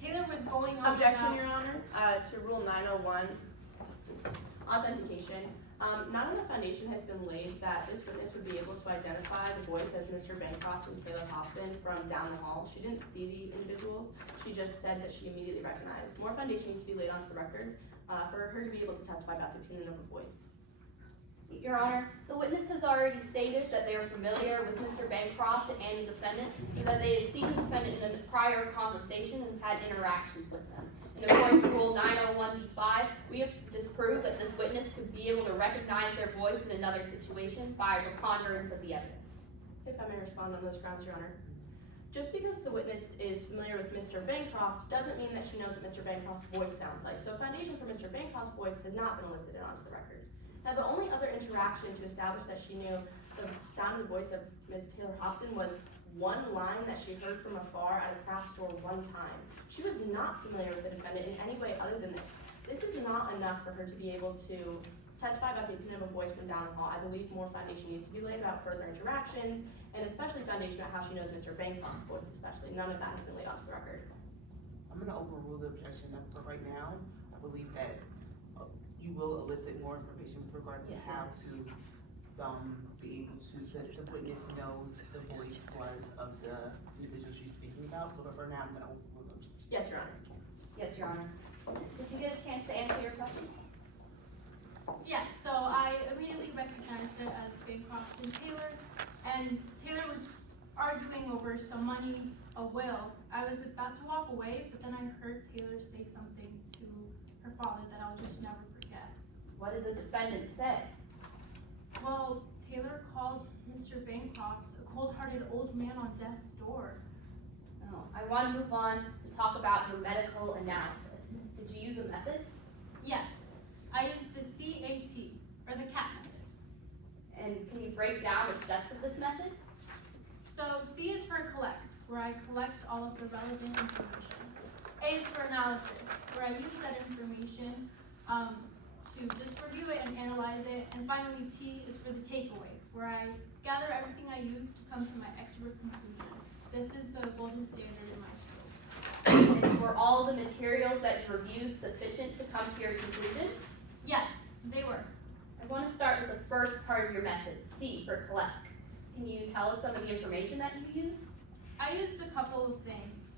Taylor was going on Objection, about- Your Honor, to Rule 901, authentication. Not enough foundation has been laid that this witness would be able to identify the voice as Mr. Bancroft and Taylor Hobson from down the hall. She didn't see the individuals. She just said that she immediately recognized. More foundation needs to be laid onto the record for her to be able to testify about the opinion of a voice. Your Honor, the witness has already stated that they are familiar with Mr. Bancroft and the defendant, and that they had seen the defendant in a prior conversation and had interactions with them. And according to Rule 901B5, we have to disprove that this witness could be able to recognize their voice in another situation by a preponderance of the evidence. If I may respond on those grounds, Your Honor. Just because the witness is familiar with Mr. Bancroft doesn't mean that she knows what Mr. Bancroft's voice sounds like. So foundation for Mr. Bancroft's voice has not been elicited onto the record. Now, the only other interaction to establish that she knew the sound of the voice of Ms. Taylor Hobson was one line that she heard from afar at a craft store one time. She was not familiar with the defendant in any way other than this. This is not enough for her to be able to testify about the opinion of a voice from down the hall. I believe more foundation needs to be laid about further interactions, and especially foundation about how she knows Mr. Bancroft's voice, especially. None of that has been laid onto the record. I'm gonna overrule the objection for right now. I believe that you will elicit more information with regards to Yeah. how to be able to, the witness knows the voice was of the individual she's speaking about, so for now, I'm gonna overrule them. Yes, Your Honor. Yes, Your Honor. Did you get a chance to answer your question? Yeah, so I immediately recognized it as Bancroft and Taylor, and Taylor was arguing over some money, a will. I was about to walk away, but then I heard Taylor say something to her father that I'll just never forget. What did the defendant say? Well, Taylor called Mr. Bancroft a cold-hearted old man on death's door. No, I want to move on to talk about your medical analysis. Did you use a method? Yes, I used the CAT, or the CAT method. And can you break down the steps of this method? So C is for collect, where I collect all of the relevant information. A is for analysis, where I use that information to just review it and analyze it. And finally, T is for the takeaway, where I gather everything I use to come to my expert conclusion. This is the golden standard in my field. And were all the materials that you reviewed sufficient to come to your conclusion? Yes, they were. I want to start with the first part of your method, C, for collect. Can you tell us some of the information that you used? I used a couple of things.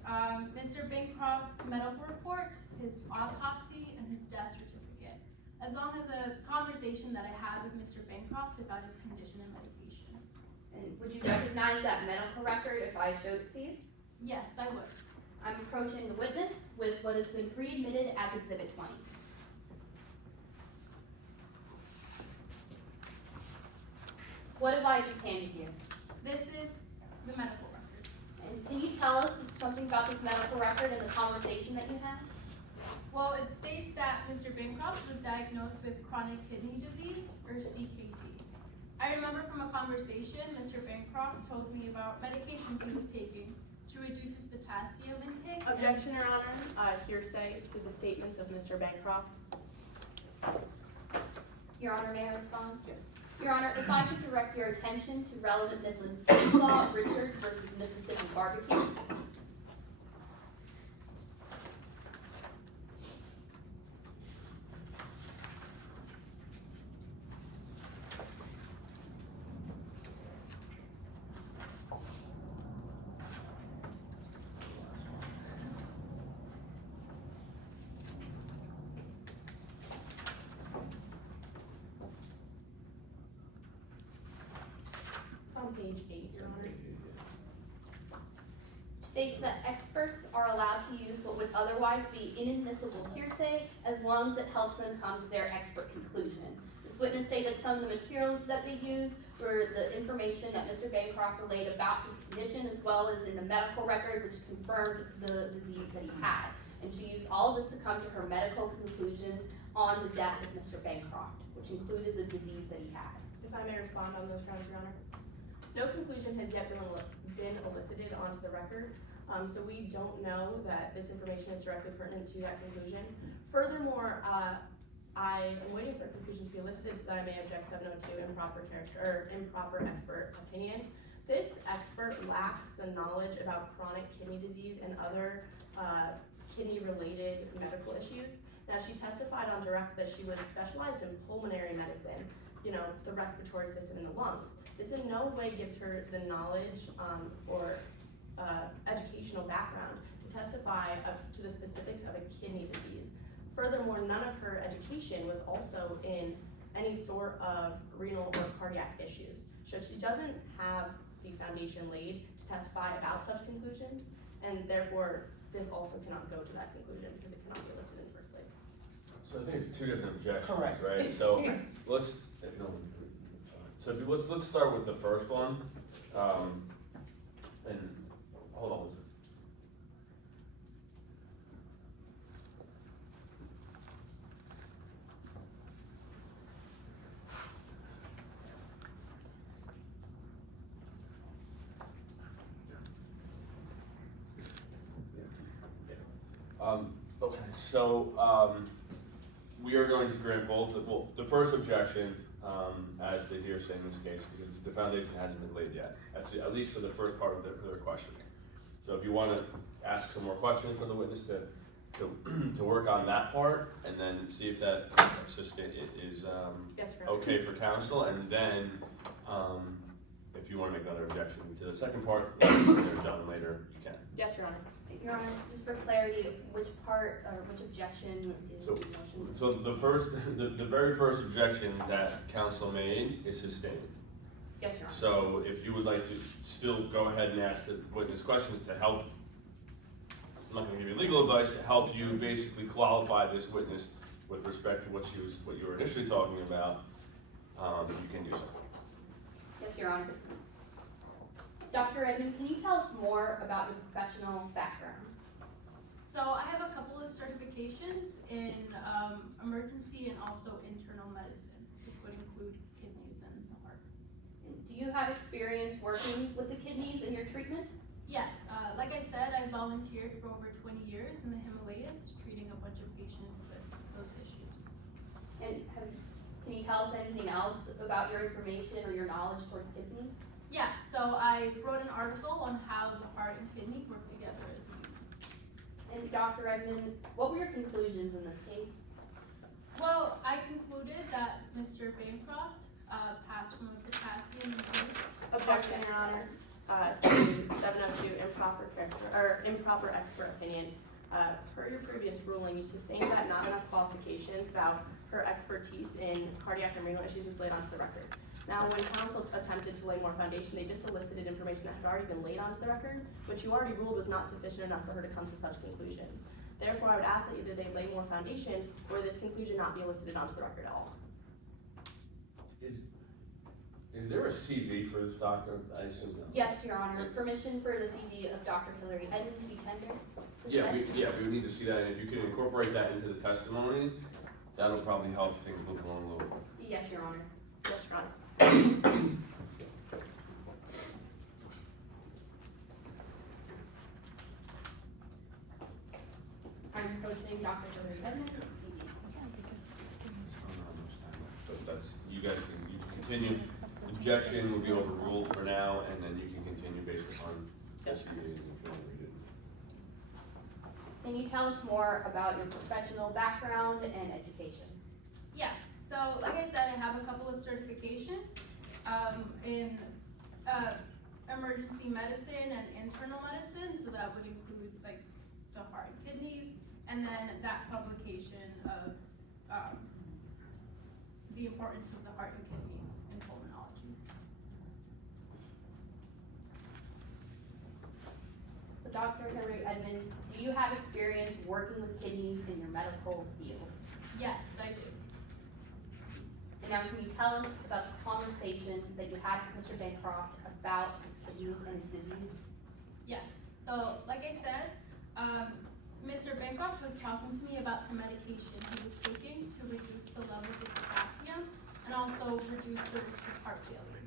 Mr. Bancroft's medical report, his autopsy, and his death certificate, as long as a conversation that I had with Mr. Bancroft about his condition and medication. And would you recognize that medical record if I showed it to you? Yes, I would. I'm approaching the witness with what has been pre-admitted as Exhibit 20. What have I just handed you? This is the medical record. And can you tell us something about this medical record and the conversation that you had? Well, it states that Mr. Bancroft was diagnosed with chronic kidney disease, or CKD. I remember from a conversation, Mr. Bancroft told me about medications he was taking to reduce his potassium intake. Objection, Your Honor. Hearsay to the statements of Mr. Bancroft. Your Honor, may I respond? Yes. Your Honor, if I could direct your attention to relevant Midlands case law, Richard versus Mississippi Barbecue. It's on page 8, Your Honor. States that experts are allowed to use what would otherwise be inadmissible hearsay as long as it helps them come to their expert conclusion. This witness stated some of the materials that they used were the information that Mr. Bancroft relayed about his condition, as well as in the medical record, which confirmed the disease that he had. And she used all of this to come to her medical conclusions on the death of Mr. Bancroft, which included the disease that he had. If I may respond on those grounds, Your Honor. No conclusion has yet been elicited onto the record, so we don't know that this information is directly pertinent to that conclusion. Furthermore, I am waiting for a conclusion to be elicited so that I may object 702 improper expert opinion. This expert lacks the knowledge about chronic kidney disease and other kidney-related medical issues. Now, she testified on direct that she was specialized in pulmonary medicine, the respiratory system in the lungs. This in no way gives her the knowledge or educational background to testify to the specifics of a kidney disease. Furthermore, none of her education was also in any sort of renal or cardiac issues. So she doesn't have the foundation laid to testify about such conclusions, and therefore this also cannot go to that conclusion because it cannot be elicited in the first place. So I think it's two different objections, Correct. right? So let's start with the first one. And hold on one second. Okay, so we are going to grant both, the first objection as the hearsay in this case, because the foundation hasn't been laid yet, at least for the first part of their questioning. So if you want to ask some more questions for the witness to to work on that part, and then see if that is Yes, Your Honor. okay for council, and then, if you wanna make another objection to the second part, when they're done later, you can. Yes, Your Honor. Your Honor, just for clarity, which part or which objection is So- the motion? So the very first objection that council made is sustained. Yes, Your Honor. So if you would like to still go ahead and ask the witness questions to help, I'm not gonna give you legal advice, to help you basically qualify this witness with respect to what you were initially talking about, you can do so. Yes, Your Honor. Dr. Edmond, can you tell us more about your professional background? So I have a couple of certifications in emergency and also internal medicine, which would include kidneys and the heart. Do you have experience working with the kidneys in your treatment? Yes, like I said, I volunteered for over 20 years in the Himalayas, treating a bunch of patients with those issues. And can you tell us anything else about your information or your knowledge towards kidneys? Yeah, so I wrote an article on how the heart and kidney work together as a unit. And Dr. Edmond, what were your conclusions in this case? Well, I concluded that Mr. Bancroft passed from a potassium induced. Objection, Your Honor. To 702 improper expert opinion. Per your previous ruling, you sustained that not enough qualifications about her expertise in cardiac and renal issues was laid onto the record. Now, when counsel attempted to lay more foundation, they just elicited information that had already been laid onto the record, which you already ruled was not sufficient enough for her to come to such conclusions. Therefore, I would ask that either they lay more foundation or this conclusion not be elicited onto the record at all. Is there a CV for this doctor? I assume no. Yes, Your Honor. Permission for the CV of Dr. Hillary Edmond to be tendered? Yeah, we would need to see that, and if you can incorporate that into the testimony, that'll probably help things move along a little bit. Yes, Your Honor. Yes, Your Honor. I'm approaching Dr. Hillary Edmond with the CV. But that's, you guys can continue. Objection will be overruled for now, and then you can continue based upon Yes, this meeting if you want to read it. Can you tell us more about your professional background and education? Yeah, so like I said, I have a couple of certifications in emergency medicine and internal medicine, so that would include like the heart and kidneys, and then that publication of the importance of the heart and kidneys in pulmonology. So Dr. Hillary Edmonds, do you have experience working with kidneys in your medical field? Yes, I do. And now can you tell us about the conversation that you had with Mr. Bancroft about his kidneys and his disease? Yes, so like I said, Mr. Bancroft was talking to me about some medication he was taking to reduce the levels of potassium and also reduce the risk of heart failure.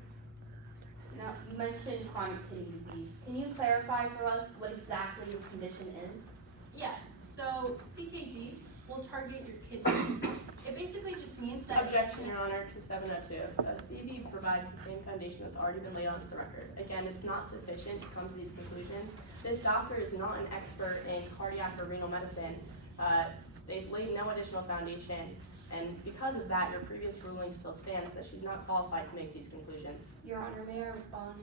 Now, you mentioned chronic kidney disease. Can you clarify for us what exactly your condition is? Yes, so CKD will target your kidneys. It basically just means that. Objection, Your Honor, to 702. CV provides the same foundation that's already been laid onto the record. Again, it's not sufficient to come to these conclusions. This doctor is not an expert in cardiac or renal medicine. They've laid no additional foundation, and because of that, your previous ruling still stands that she's not qualified to make these conclusions. Your Honor, may I respond?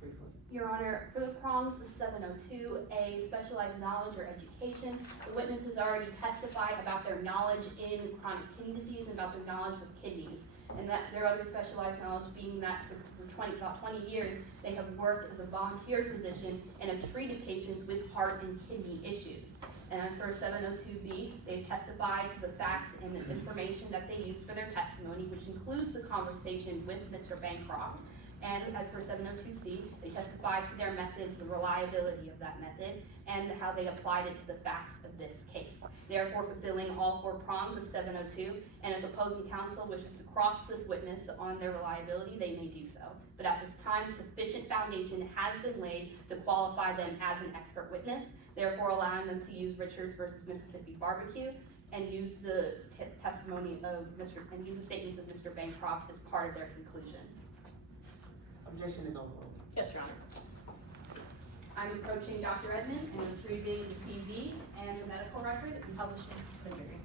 Briefly. Your Honor, for the prongs of 702A, specialized knowledge or education, the witness has already testified about their knowledge in chronic kidney disease and about their knowledge with kidneys. And that their other specialized knowledge being that for about 20 years, they have worked as a volunteer physician and have treated patients with heart and kidney issues. And as for 702B, they've testified to the facts and the information that they used for their testimony, which includes the conversation with Mr. Bancroft. And as for 702C, they testified to their methods, the reliability of that method, and how they applied it to the facts of this case. Therefore, fulfilling all four prongs of 702, and if opposing counsel wishes to cross this witness on their reliability, they may do so. But at this time, sufficient foundation has been laid to qualify them as an expert witness, therefore allowing them to use Richards versus Mississippi Barbecue and use the testimony of and use the statements of Mr. Bancroft as part of their conclusion. Objection is overruled. Yes, Your Honor. I'm I'm approaching Dr. Edmond and retrieving the CV and the medical record and publishing it to the jury.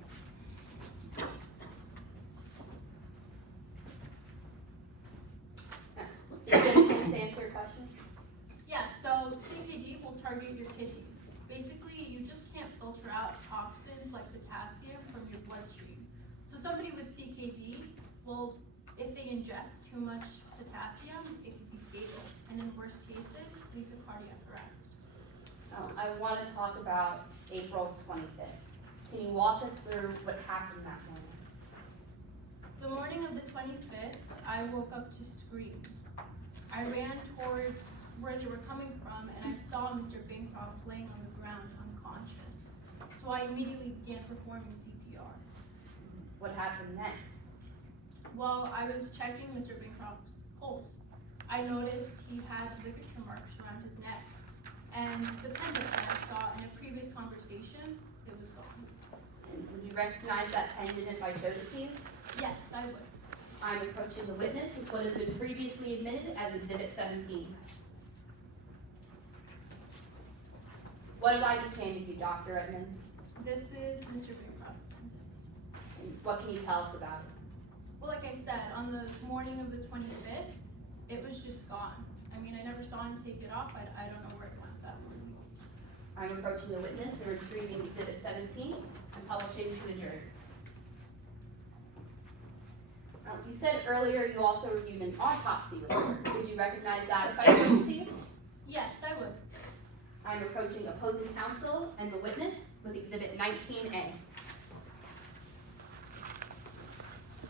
Did you answer your question? Yeah, so CKD will target your kidneys. Basically, you just can't filter out toxins like potassium from your bloodstream. So somebody with CKD, well, if they ingest too much potassium, it could be fatal, and in worst cases, lead to cardiac arrest. I want to talk about April 25th. Can you walk us through what happened that morning? The morning of the 25th, I woke up to screams. I ran towards where they were coming from, and I saw Mr. Bancroft laying on the ground unconscious. So I immediately began performing CPR. What happened next? While I was checking Mr. Bancroft's pulse, I noticed he had ligature marks around his neck, and the pendant that I saw in a previous conversation, it was gone. And would you recognize that pendant if I showed it to you? Yes, I would. I'm approaching the witness with what has been previously admitted as Exhibit 17. What have I just handed you, Dr. Edmond? This is Mr. Bancroft's pendant. And what can you tell us about it? Well, like I said, on the morning of the 25th, it was just gone. I mean, I never saw him take it off. I don't know where it went that morning. I'm approaching the witness and retrieving Exhibit 17 and publishing to the jury. You said earlier you also reviewed an autopsy report. Would you recognize that if I showed it to you? Yes, I would. I'm approaching opposing counsel and the witness with Exhibit 19A.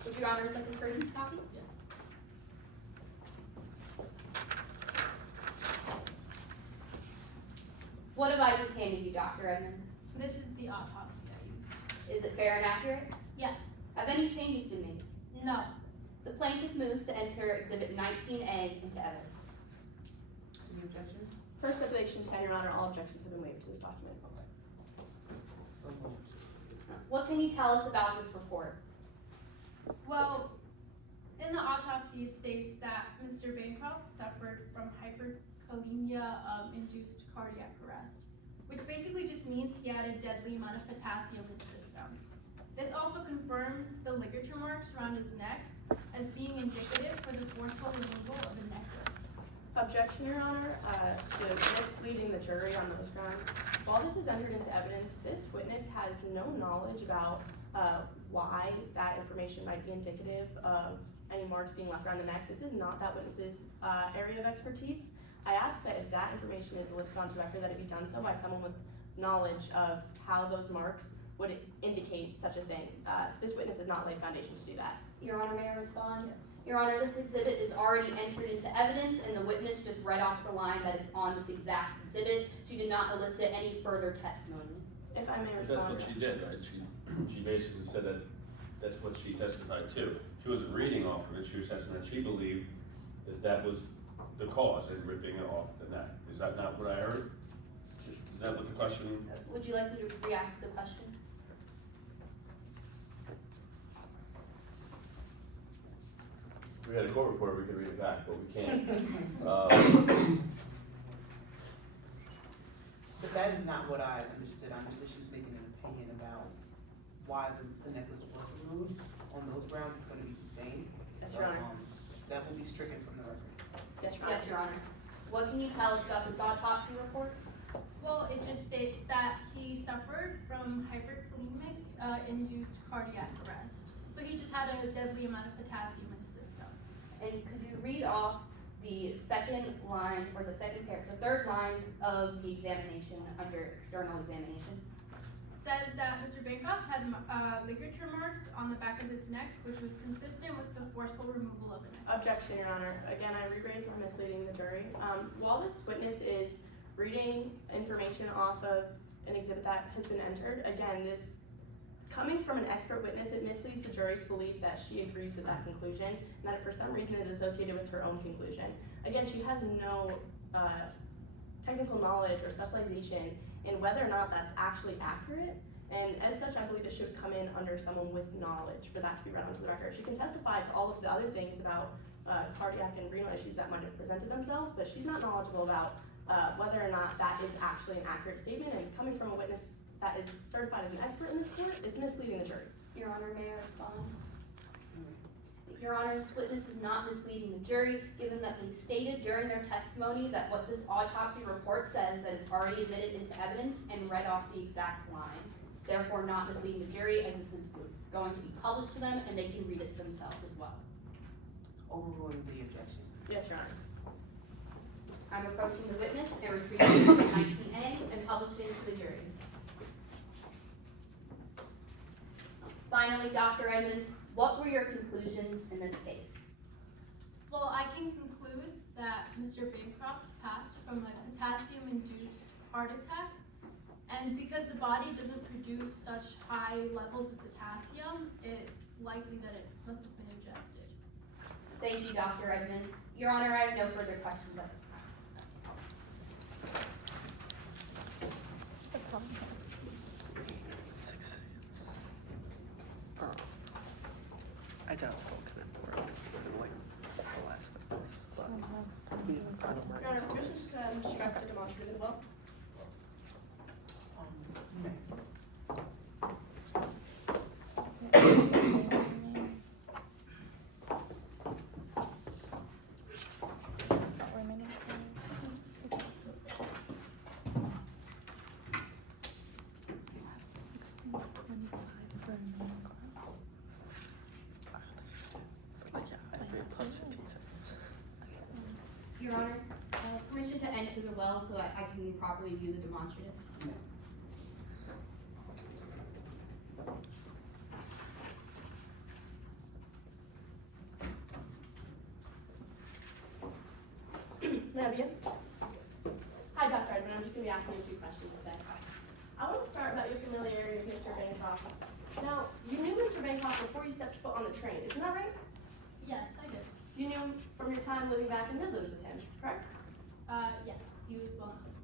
Would your honors like a courtesy copy? Yes. What have I just handed you, Dr. Edmond? This is the autopsy I used. Is it fair and accurate? Yes. Have any changes been made? No. The plaintiff moves to enter Exhibit 19A into evidence. Any objection? Per stipulation 10, Your Honor, all objections have been waived to this document. So moved. What can you tell us about this report? Well, in the autopsy, it states that Mr. Bancroft suffered from hyperkalemia-induced cardiac arrest, which basically just means he had a deadly amount of potassium in his system. This also confirms the ligature marks around his neck as being indicative for the forceful removal of a necklace. Objection, Your Honor, to misleading the jury on those grounds. While this is entered into evidence, this witness has no knowledge about why that information might be indicative of any marks being left around the neck. This is not that witness's area of expertise. I ask that if that information is listed onto record, that it be done so by someone with knowledge of how those marks would indicate such a thing. This witness has not laid foundation to do that. Your Honor, may I respond? Yes. Your Honor, this exhibit is already entered into evidence, and the witness just read off the line that is on this exact exhibit. She did not elicit any further testimony. If I may But respond. that's what she did, right? She basically said that that's what she testified to. She wasn't reading off of it, she was testifying that she believed that was the cause and ripping it off the neck. Is that not what I heard? Is that what the question? Would you like me to re-ask the question? If we had a court report, we could read it back, but we can't. But that is not what I understood. I understood she was making an opinion about why the necklace was removed. On those grounds, it's gonna be sustained. Yes, Your Honor. That will be stricken from the record. Yes, Your Honor. Yes, Your Honor. What can you tell us about this autopsy report? Well, it just states that he suffered from hyperkalemic-induced cardiac arrest. So he just had a deadly amount of potassium in his system. And could you read off the second line, or the third lines of the examination under external examination? It says that Mr. Bancroft had ligature marks on the back of his neck, which was consistent with the forceful removal of a neck. Objection, Your Honor. Again, I re-raise for misleading the jury. While this witness is reading information off of an exhibit that has been entered, again, this coming from an expert witness, it misleads the jury's belief that she agrees with that conclusion, and that for some reason is associated with her own conclusion. Again, she has no technical knowledge or specialization in whether or not that's actually accurate, and as such, I believe it should come in under someone with knowledge for that to be read onto the record. She can testify to all of the other things about cardiac and renal issues that might have presented themselves, but she's not knowledgeable about whether or not that is actually an accurate statement, and coming from a witness that is certified as an expert in this court, it's misleading the jury. Your Honor, may I respond? Your Honor, this witness is not misleading the jury, given that they stated during their testimony that what this autopsy report says that is already admitted into evidence and read off the exact line. Therefore, not misleading the jury, as this is going to be published to them and they can read it themselves as well. Overruling the objection. Yes, Your Honor. I'm approaching the witness and retrieving 19A and publishing to the jury. Finally, Dr. Edmond, what were your conclusions in this case? Well, I can conclude that Mr. Bancroft passed from a potassium-induced heart attack, and because the body doesn't produce such high levels of potassium, it's likely that it must have been ingested. Thank you, Dr. Edmond. Your Honor, I have no further questions at this time. 6 seconds. I doubt I'll come in for it for like the last witness, but I don't mind. Your Honor, permission to instruct the demonstrative as well? You may. Remaining But like, yeah, I agree, plus 15 seconds. Your Honor, permission to enter the well so that I can properly view the demonstrative. May I begin? Hi, Dr. Edmond. I'm just going to be asking you a few questions today. I want to start about your familiarity with Mr. Bancroft. Now, you knew Mr. Bancroft before you stepped foot on the train, isn't that right? Yes, I did. You knew him from your time living back in Midlands with him, correct? Yes, he was well known.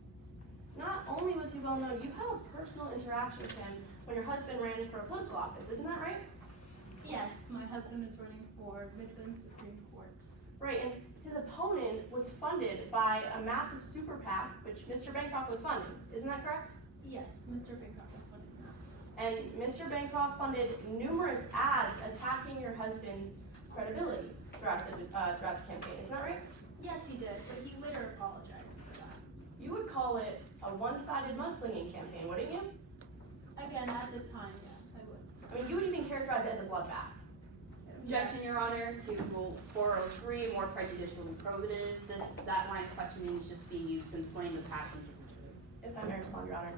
Not only was he well known, you had a personal interaction with him when your husband ran for a political office, isn't that right? Yes, my husband is running for Midland Supreme Court. Right, and his opponent was funded by a massive super PAC, which Mr. Bancroft was funding, isn't that correct? Yes, Mr. Bancroft was funding that. And Mr. Bancroft funded numerous ads attacking your husband's credibility throughout the campaign, isn't that right? Yes, he did, but he later apologized for that. You would call it a one-sided mudslinging campaign, wouldn't you? Again, at the time, yes, I would. I mean, you would even characterize it as a bloodbath. Objection, Your Honor, to Rule 403, more prejudicial than probative. That line of questioning is just being used to inflame the passions of the jury. If I may respond, Your Honor.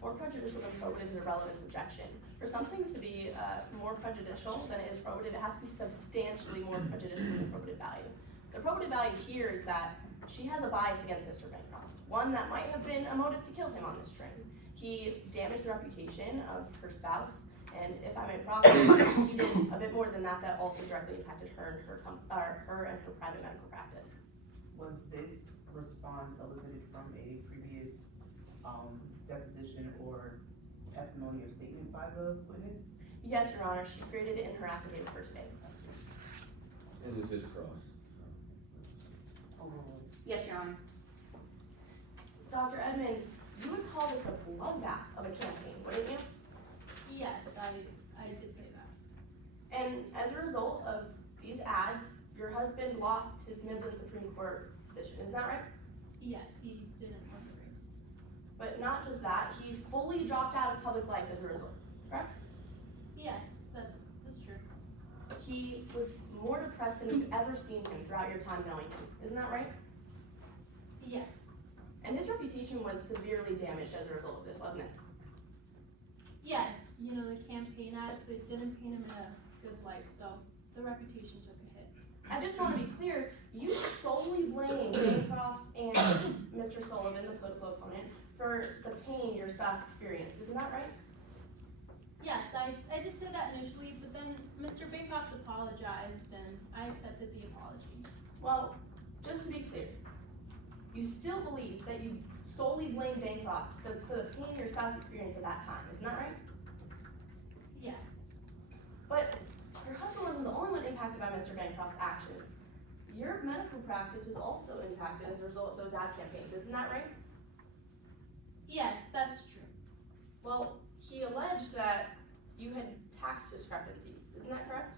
More prejudicial than probative is a relevance objection. For something to be more prejudicial than it is probative, it has to be substantially more prejudicial than the probative value. The probative value here is that she has a bias against Mr. Bancroft, one that might have been a motive to kill him on this train. He damaged the reputation of her spouse, and if I may profit, he did a bit more than that also directly impacted her and her private medical practice. Was this response elicited from a previous deposition or testimony or statement by the witness? Yes, Your Honor, she created it in her affidavit for today. And this is cross. Overruled. Yes, Your Honor. Dr. Edmond, you would call this a bloodbath of a campaign, wouldn't you? Yes, I did say that. And as a result of these ads, your husband lost his Midland Supreme Court position, isn't that right? Yes, he didn't win the race. But not just that, he fully dropped out of public life as a result, correct? Yes, that's true. He was more depressed than you've ever seen him throughout your time knowing him, isn't that right? Yes. And his reputation was severely damaged as a result of this, wasn't it? Yes, you know, the campaign ads, they didn't paint him in a good light, so the reputation took a hit. I just want to be clear, you solely blame Bancroft and Mr. Sullivan, the political opponent, for the pain your spouse experienced, isn't that right? Yes, I did say that initially, but then Mr. Bancroft apologized and I accepted the apology. Well, just to be clear, you still believe that you solely blame Bancroft for the pain your spouse experienced at that time, isn't that right? Yes. But your husband wasn't the only one impacted by Mr. Bancroft's actions. your medical practice was also impacted as a result of those ad campaigns, isn't that right? Yes, that's true. Well, he alleged that you had tax discrepancies, isn't that correct?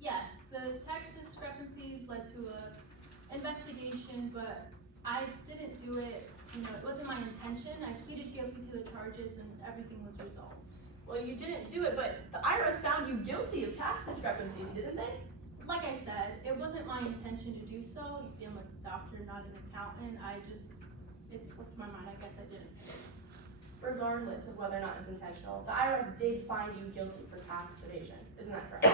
Yes, the tax discrepancies led to a investigation, but I didn't do it, it wasn't my intention. I pleaded guilty to the charges and everything was resolved. Well, you didn't do it, but the IRS found you guilty of tax discrepancies, didn't they? Like I said, it wasn't my intention to do so. You see, I'm a doctor, not an accountant. It slipped my mind. I guess I didn't. Regardless of whether or not it was intentional, the IRS did find you guilty for tax evasion, isn't that correct?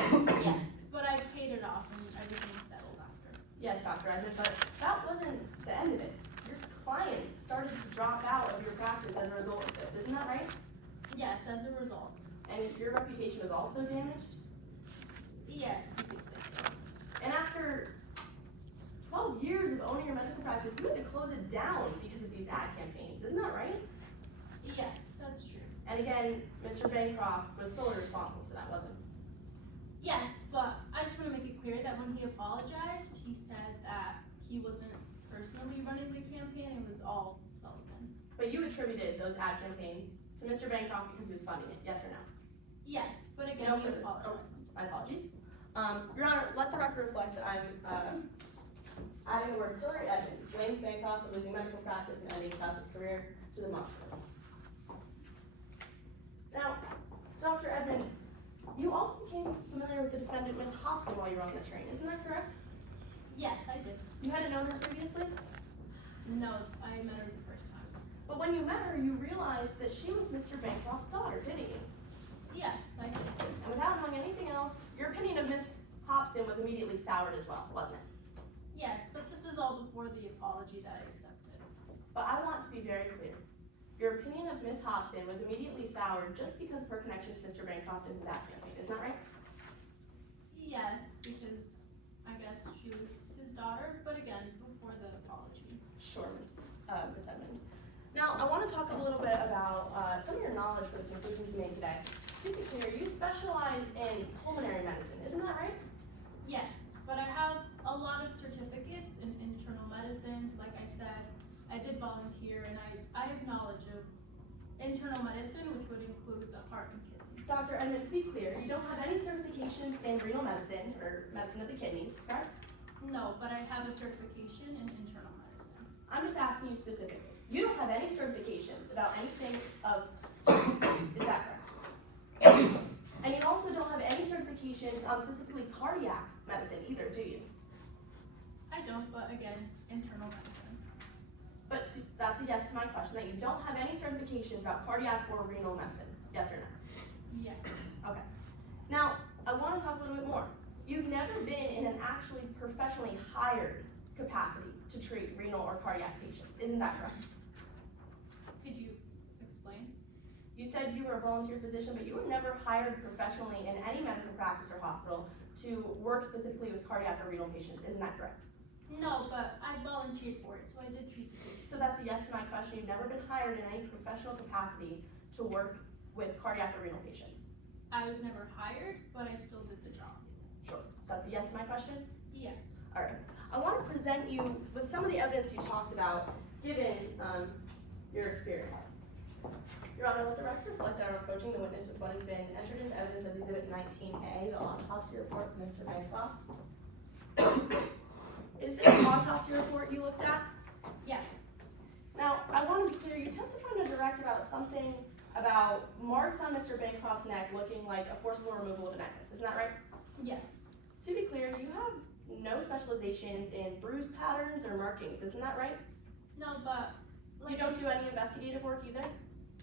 Yes, but I paid it off and everything's settled after. Yes, Dr. Edmond, but that wasn't the end of it. Your clients started to drop out of your practice as a result of this, isn't that right? Yes, as a result. And your reputation was also damaged? Yes, you could say so. And after 12 years of owning your medical practice, you had to close it down because of these ad campaigns, isn't that right? Yes, that's true. And again, Mr. Bancroft was solely responsible for that, wasn't he? Yes, but I just want to make it clear that when he apologized, he said that he wasn't personally running the campaign, it was all Sullivan. But you attributed those ad campaigns to Mr. Bancroft because he was funding it, yes or no? Yes, but again, No he further- apologized. My apologies. Your Honor, let the record reflect that I'm adding the word Hillary Edmond, blames Bancroft for losing medical practice and ending Klaus's career to the mushroom. Now, Dr. Edmond, you also became familiar with the defendant, Ms. Hobson, while you were on the train, isn't that correct? Yes, I did. You hadn't known her previously? No, I met her the first time. But when you met her, you realized that she was Mr. Bancroft's daughter, didn't you? Yes, I did. And without knowing anything else, your opinion of Ms. Hobson was immediately soured as well, wasn't it? Yes, but this was all before the apology that I accepted. But I want to be very clear. Your opinion of Ms. Hobson was immediately soured just because of her connection to Mr. Bancroft and his ad campaign, isn't that right? Yes, because I guess she was his daughter, but again, before the apology. Sure, Ms. Edmond. Now, I want to talk a little bit about some of your knowledge for the conclusions you made today. To be clear, you specialize in pulmonary medicine, isn't that right? Yes, but I have a lot of certificates in internal medicine. Like I said, I did volunteer and I have knowledge of internal medicine, which would include the heart and kidney. Dr. Edmond, to be clear, you don't have any certifications in renal medicine or medicine of the kidneys, correct? No, but I have a certification in internal medicine. I'm just asking you specifically. You don't have any certifications about anything of, is that correct? And you also don't have any certifications on specifically cardiac medicine either, do you? I don't, but again, internal medicine. But that's a yes to my question, that you don't have any certifications about cardiac or renal medicine, yes or no? Yeah. Okay. Now, I want to talk a little bit more. You've never been in an actually professionally hired capacity to treat renal or cardiac patients, isn't that correct? Could you explain? You said you were a volunteer physician, but you were never hired professionally in any medical practice or hospital to work specifically with cardiac or renal patients, isn't that correct? No, but I volunteered for it, so I did treat the patients. So that's a yes to my question. You've never been hired in any professional capacity to work with cardiac or renal patients. I was never hired, but I still did the job. Sure. So that's a yes to my question? Yes. All right. I want to present you with some of the evidence you talked about, given your experience. Your Honor, let the record reflect that I'm approaching the witness with what has been entered into evidence as Exhibit 19A, the autopsy report of Mr. Bancroft. Is this an autopsy report you looked at? Yes. Now, I want to be clear, you testified in the direct about something about marks on Mr. Bancroft's neck looking like a forcible removal of a necklace, isn't that right? Yes. To be clear, you have no specializations in bruise patterns or markings, isn't that right? No, but You don't do any investigative work either?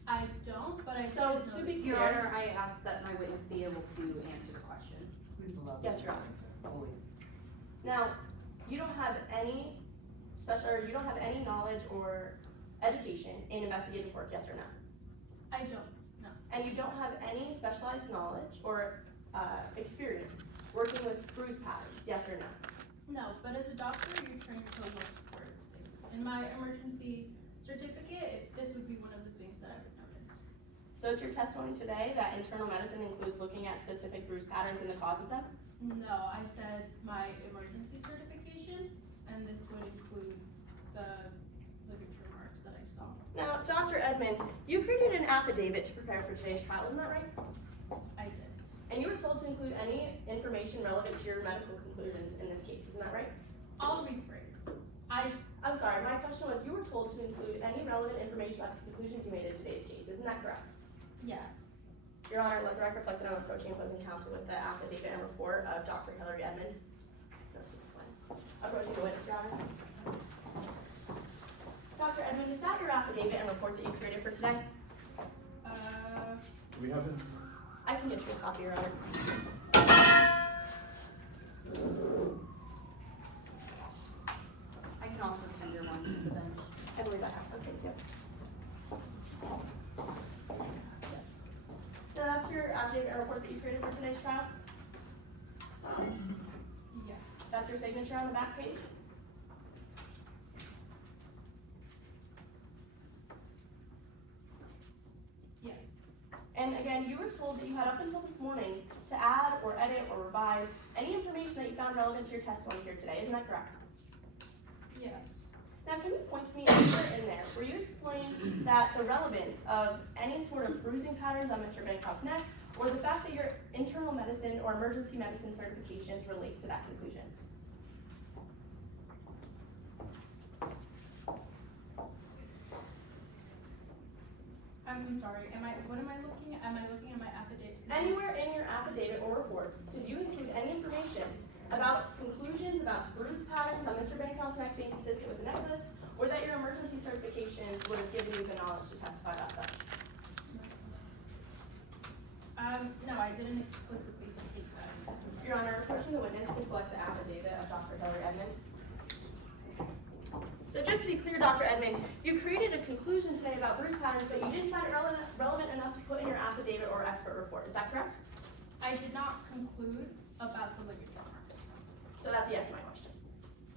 I don't, but I So, did to notice. be Your clear, Honor, I ask that my witness be able to answer the question. Please allow the Yes, Your Honor. Fully. now, you don't have any knowledge or education in investigative work, yes or no? I don't, no. And you don't have any specialized knowledge or experience working with bruise patterns, yes or no? No, but as a doctor, you're trained to look for things. In my emergency certificate, this would be one of the things that I would notice. So it's your testimony today that internal medicine includes looking at specific bruise patterns and the cause of them? No, I said my emergency certification information, and this would include the ligature marks that I saw. Now, Dr. Edmond, you created an affidavit to prepare for today's trial, isn't that right? I did. And you were told to include any information relevant to your medical conclusions in this case, isn't that right? I'll rephrase. I'm sorry, my question was, you were told to include any relevant information about the conclusions you made in today's case, isn't that correct? Yes. Your Honor, let the record reflect that I'm approaching opposing counsel with the affidavit and report of Dr. Hillary Edmond. No, excuse me, approaching the witness, Your Honor. Dr. Edmond, is that your affidavit and report that you created for today? Do we have it? I can get you a copy, Your Honor. I can also tender one to the bench. I believe I have, okay, yep. So that's your affidavit and report that you created for today's trial? Yes. That's your signature on the back page? Yes. And again, you were told that you had up until this morning to add or edit or revise any information that you found relevant to your testimony here today, isn't that correct? Yes. Now, can you point to me anywhere in there where you explain that the relevance of any sort of bruising patterns on Mr. Bancroft's neck, or the fact that your internal medicine or emergency medicine certifications relate to that conclusion? I'm sorry, what am I looking at? Am I looking at my affidavit? Anywhere in your affidavit or report, did you include any information about conclusions about bruise patterns on Mr. Bancroft's neck being consistent with the necklace, or that your emergency certifications would have given you the knowledge to testify about such? No, I didn't explicitly state that. Your Honor, approaching the witness to collect the affidavit of Dr. Hillary Edmond. So just to be clear, Dr. Edmond, you created a conclusion today about bruise patterns, but you didn't find it relevant enough to put in your affidavit or expert report. Is that correct? I did not conclude about the ligature marks. So that's a yes to my question.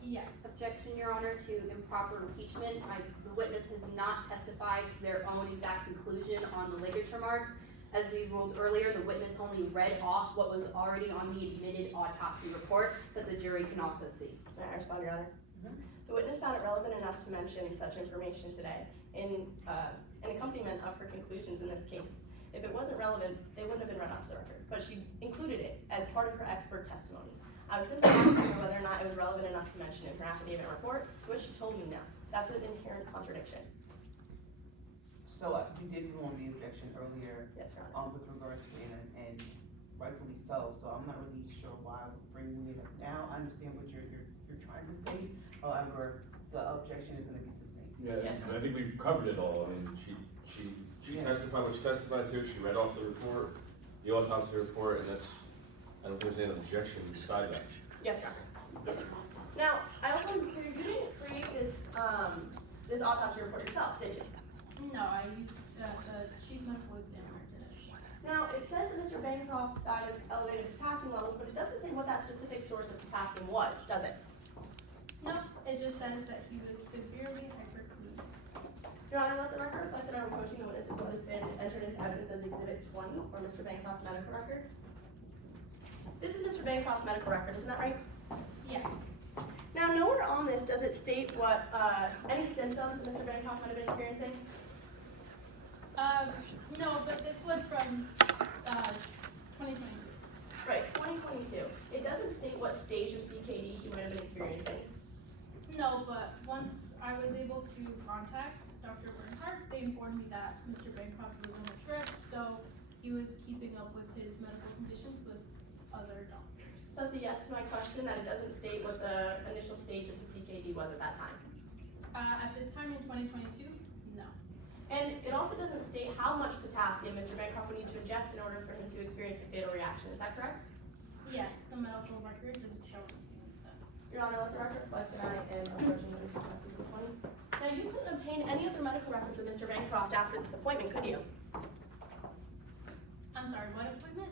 Yes. Objection, Your Honor, to improper impeachment. The witness has not testified to their own exact conclusion on the ligature marks. As we ruled earlier, the witness only read off what was already on the admitted autopsy report that the jury can also see. May I respond, Your Honor? The witness found it relevant enough to mention such information today in accompaniment of her conclusions in this case. If it wasn't relevant, they wouldn't have been read off to the record, but she included it as part of her expert testimony. I was simply asking her whether or not it was relevant enough to mention in her affidavit and report, to which she told me no. That's an inherent contradiction. So you did rule on the objection earlier. Yes, Your Honor. With regards to Anna, and rightfully so. So I'm not really sure why we're bringing it up now. I understand what you're trying to state. However, the objection is going to be sustained. Yeah, Yes, and I think we've covered it all. I mean, she testified what she testified to, she read off the report, the autopsy report, and that's, I don't think there's any objection beside that. Yes, Your Honor. Now, I also want to be clear, you didn't create this autopsy report yourself, did you? No, I used the chief medical examiner did it. Now, it says that Mr. Bancroft died of elevated potassium levels, but it doesn't say what that specific source of potassium was, does it? No, it just says that he was severely hyperkalemic. Your Honor, let the record reflect that I'm approaching the witness what has been entered into evidence as Exhibit 20, or Mr. Bancroft's medical record. This is Mr. Bancroft's medical record, isn't that right? Yes. Now, nowhere on this does it state what, any symptoms that Mr. Bancroft might have been experiencing? No, but this was from 2022. Right, 2022. It doesn't state what stage of CKD he might have been experiencing. No, but once I was able to contact Dr. Bernhardt, they informed me that Mr. Bancroft was on a trip, so he was keeping up with his medical conditions with other doctors. So that's a yes to my question, that it doesn't state what the initial stage of the CKD was at that time. At this time in 2022, no. And it also doesn't state how much potassium Mr. Bancroft would need to ingest in order for him to experience a fatal reaction. Is that correct? Yes, the medical record doesn't show anything like that. Your Honor, let the record reflect that I am approaching this Exhibit 20. Now, you couldn't obtain any other medical records of Mr. Bancroft after this appointment, could you? I'm sorry, what appointment?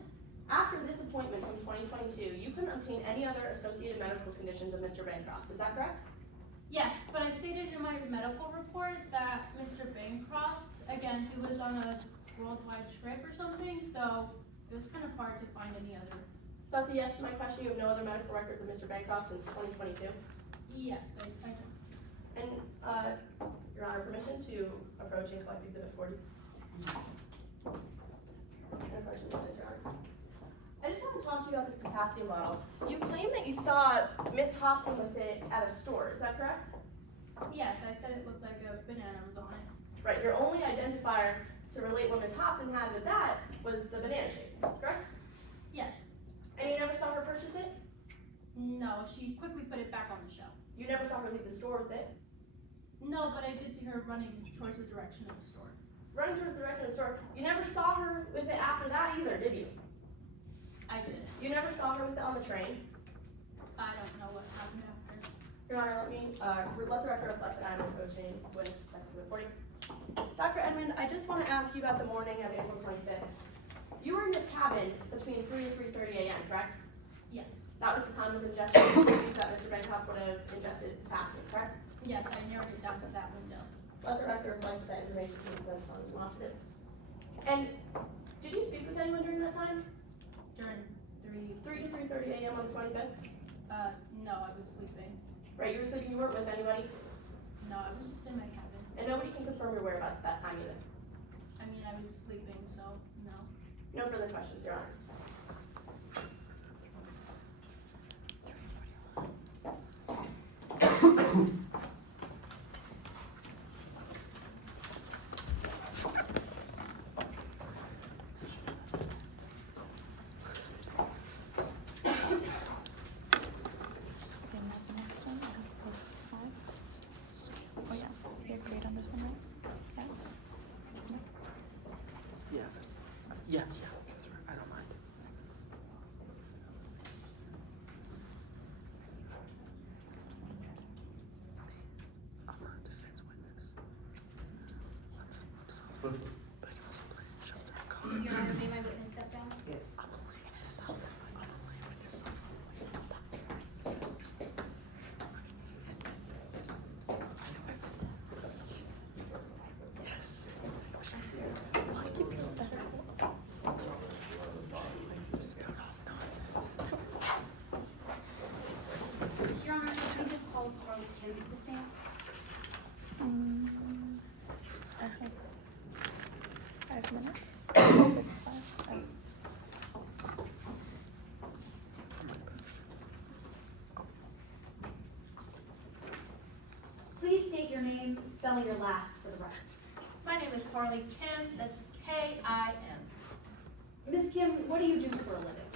After this appointment from 2022, you couldn't obtain any other associated medical conditions of Mr. Bancroft. Is that correct? Yes, but I stated in my medical report that Mr. Bancroft, again, he was on a worldwide trip or something, so it was kind of hard to find any other. So that's a yes to my question. You have no other medical records of Mr. Bancroft since 2022? Yes, I do. And, Your Honor, permission to approach and collect Exhibit 40? Unfortunately, Your Honor. I just want to talk to you about this potassium bottle. You claim that you saw Miss Hobson with it at a store, is that correct? Yes, I said it looked like a banana was on it. Right, your only identifier to relate what Miss Hobson had with that was the banana shape, correct? Yes. And you never saw her purchase it? No, she quickly put it back on the shelf. You never saw her leave the store with it? No, but I did see her running towards the direction of the store. Running towards the direction of the store. You never saw her with it after that either, did you? I did. You never saw her with it on the train? I don't know what happened after. Your Honor, let the record reflect that I'm approaching with Exhibit 40. Dr. Edmond, I just want to ask you about the morning of April 25th. You were in the cabin between 3 and 3:30 a.m., correct? Yes. That was the time of ingestion that Mr. Bancroft would have ingested potassium, correct? Yes, I narrowed it down to that window. Let the record reflect that information from the corresponding demonstrative. And did you speak with anyone during that time? During 3 to 3:30 a.m. on the 25th? No, I was sleeping. Right, you were sleeping, you weren't with anybody? No, I was just in my cabin. And nobody can confirm your whereabouts at that time either? I mean, I was sleeping, so no. No further questions, Your Honor. Okay, now the next one, I have post 5. Oh yeah, you agreed on this one, right? Yeah. Yeah, that's right, I don't mind. I'm not a defense witness. I'm sorry, but I can also play shelter and cover. Your Honor, may my witness step down? Yes. I'm a lay witness. I'm a lay witness. Yes. I'll give you a better. Spout off nonsense. Your Honor, plaintiff calls Carly Kim to the stand. I have 5 minutes. 5. Please state your name, spelling your last for the record. My name is Carly Kim, that's K-I-M. Ms. Kim, what do you do for a living?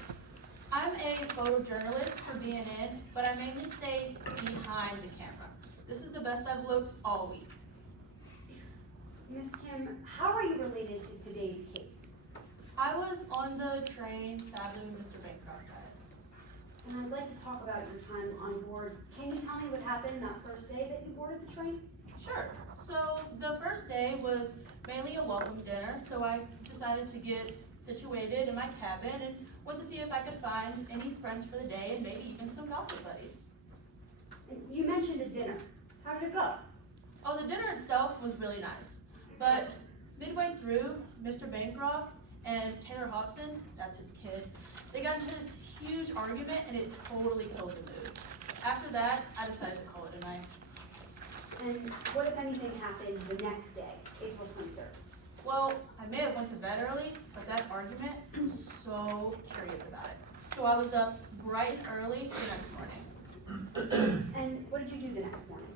I'm a photojournalist for BNN, but I mainly stay behind the camera. This is the best I've looked all week. Ms. Kim, how are you related to today's case? I was on the train, sadly, when Mr. Bancroft died. And I'd like to talk about your time on board. Can you tell me what happened that first day that you boarded the train? Sure. So the first day was mainly a welcome dinner, so I decided to get situated in my cabin and went to see if I could find any friends for the day and maybe even some gossip buddies. And you mentioned a dinner. How did it go? Oh, the dinner itself was really nice, but midway through, Mr. Bancroft and Taylor Hobson, that's his kid, they got into this huge argument and it totally killed the mood. After that, I decided to call it a night. And what, if anything, happened the next day, April 23rd? Well, I may have went to bed early, but that argument, I was so curious about it. So I was up bright and early the next morning. And what did you do the next morning?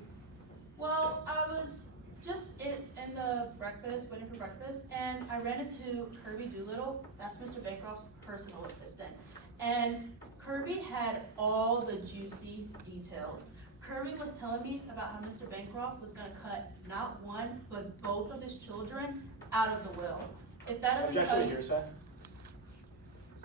Well, I was just in the breakfast, waiting for breakfast, and I ran into Kirby Doolittle, that's Mr. Bancroft's personal assistant. And Kirby had all the juicy details. Kirby was telling me about how Mr. Bancroft was gonna cut not one, but both of his children out of the will. If that doesn't tell you. Hearsay.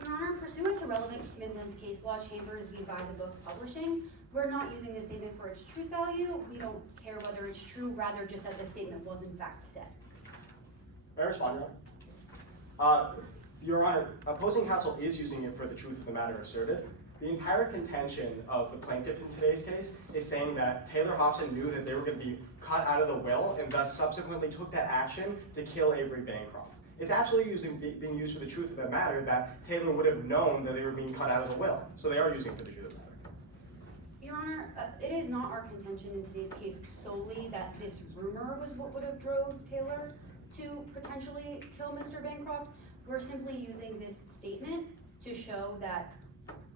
Your Honor, pursuant to relevant Midlands case law, Chambers v. By the Book Publishing, we're not using this statement for its truth value. We don't care whether it's true, rather just that the statement was in fact said. May I respond, Your Honor? Your Honor, opposing counsel is using it for the truth of the matter asserted. The entire contention of the plaintiff in today's case is saying that Taylor Hobson knew that they were going to be cut out of the will and thus subsequently took that action to kill Avery Bancroft. It's absolutely being used for the truth of the matter that Taylor would have known that they were being cut out of the will. So they are using it for the truth of the matter. Your Your Honor, it is not our contention in today's case solely that this rumor was what would have drove Taylor to potentially kill Mr. Bancroft. We're simply using this statement to show that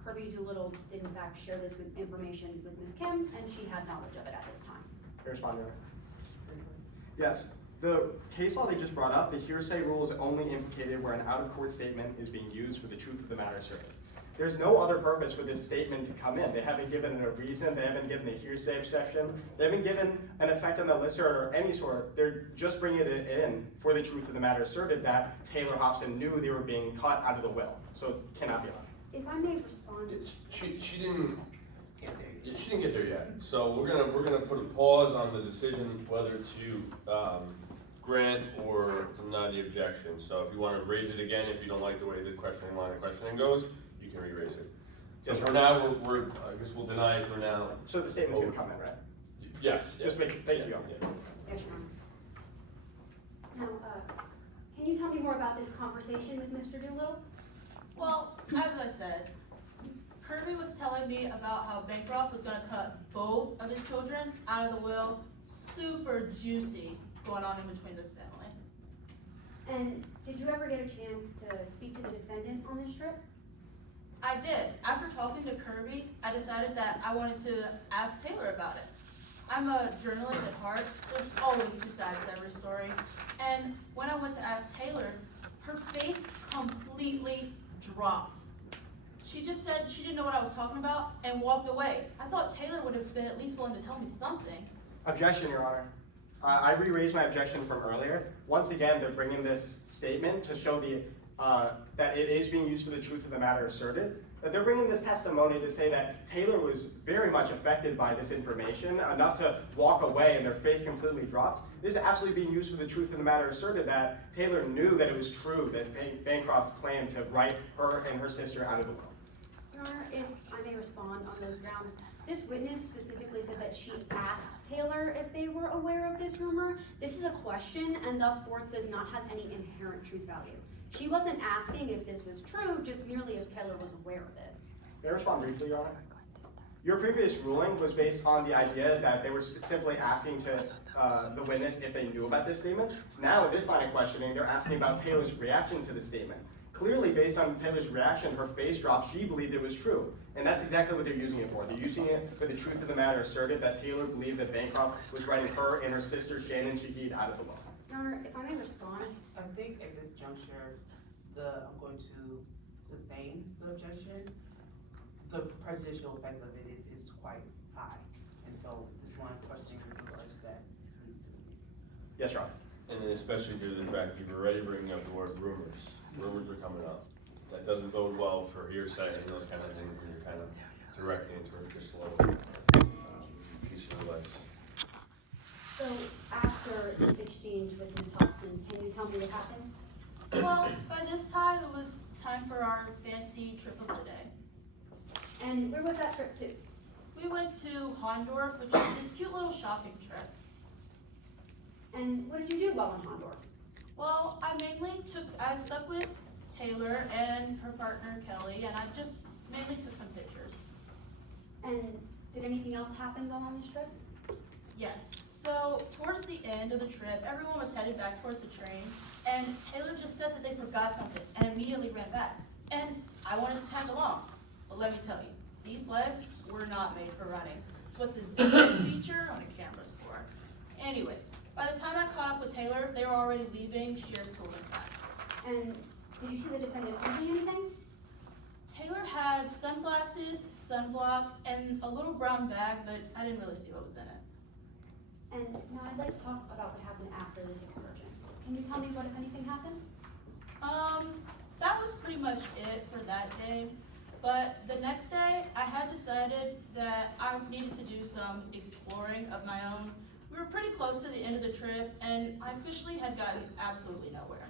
Kirby Doolittle did in fact share this information with Ms. Kim, and she had knowledge of it at this time. May I respond, Your Honor? Yes, the case law they just brought up, the hearsay rule is only implicated where an out-of-court statement is being used for the truth of the matter asserted. There's no other purpose for this statement to come in. They haven't given it a reason, they haven't given a hearsay exception, they haven't given an effect on the listener or any sort. They're just bringing it in for the truth of the matter asserted that Taylor Hobson knew they were being cut out of the will. So it cannot be allowed. If I may respond. She didn't get there yet. So we're gonna put a pause on the decision whether to grant or deny the objection. So if you want to raise it again, if you don't like the way the line of questioning goes, you can re-raise it. So Yes, for now, I guess we'll deny it for now. So the statement's gonna come in, right? Yes. Just make, thank you. Yes, Your Honor. Now, can you tell me more about this conversation with Mr. Doolittle? Well, as I said, Kirby was telling me about how Bancroft was gonna cut both of his children out of the will. Super juicy going on in between this family. And did you ever get a chance to speak to the defendant on this trip? I did. After talking to Kirby, I decided that I wanted to ask Taylor about it. I'm a journalist at heart. There's always two sides to every story. And when I went to ask Taylor, her face completely dropped. She just said she didn't know what I was talking about and walked away. I thought Taylor would have been at least willing to tell me something. Objection, Your Honor. I re-raised my objection from earlier. Once again, they're bringing this statement to show that it is being used for the truth of the matter asserted. They're bringing this testimony to say that Taylor was very much affected by this information, enough to walk away and their face completely dropped. This is absolutely being used for the truth of the matter asserted, that Taylor knew that it was true that Bancroft planned to write her and her sister out of the will. Your Honor, if I may respond on those grounds, this witness specifically said that she asked Taylor if they were aware of this rumor. This is a question and thus forth does not have any inherent truth value. She wasn't asking if this was true, just merely if Taylor was aware of it. May I respond briefly, Your Honor? Your previous ruling was based on the idea that they were simply asking the witness if they knew about this statement. Now, in this line of questioning, they're asking about Taylor's reaction to the statement. Clearly, based on Taylor's reaction, her face dropped, she believed it was true. And that's exactly what they're using it for. They're using it for the truth of the matter asserted that Taylor believed that Bancroft was writing her and her sister, Shannon Shahid, out of the will. Your Honor, if I may respond. I think at this juncture, I'm going to sustain the objection. The prejudicial effect of it is quite high. And so this line of questioning with regards to that needs to cease. Yes, Your Honor. And then especially due to the fact you've already bringing up the word rumors. Rumors are coming up. That doesn't bode well for hearsay and those kind of things when you're kind of directly into a just little piece of advice. So after this exchange with Ms. Hobson, can you tell me what happened? Well, by this time, it was time for our fancy trip of the day. And where was that trip to? We went to Hondorf, which is this cute little shopping trip. And what did you do while in Hondorf? Well, I stuck with Taylor and her partner Kelly, and I just mainly took some pictures. And did anything else happen while on this trip? Yes. So towards the end of the trip, everyone was headed back towards the train, and Taylor just said that they forgot something and immediately ran back. And I wanted to tag along. But let me tell you, these legs were not made for running. It's what the zoom feature on a camera's for. Anyways, by the time I caught up with Taylor, they were already leaving Shear's Tool and Time. And did you see the defendant holding anything? Taylor had sunglasses, sunblock, and a little brown bag, but I didn't really see what was in it. And now I'd like to talk about what happened after this excursion. Can you tell me what, if anything, happened? That was pretty much it for that day. But the next day, I had decided that I needed to do some exploring of my own. We were pretty close to the end of the trip, and I officially had gotten absolutely nowhere.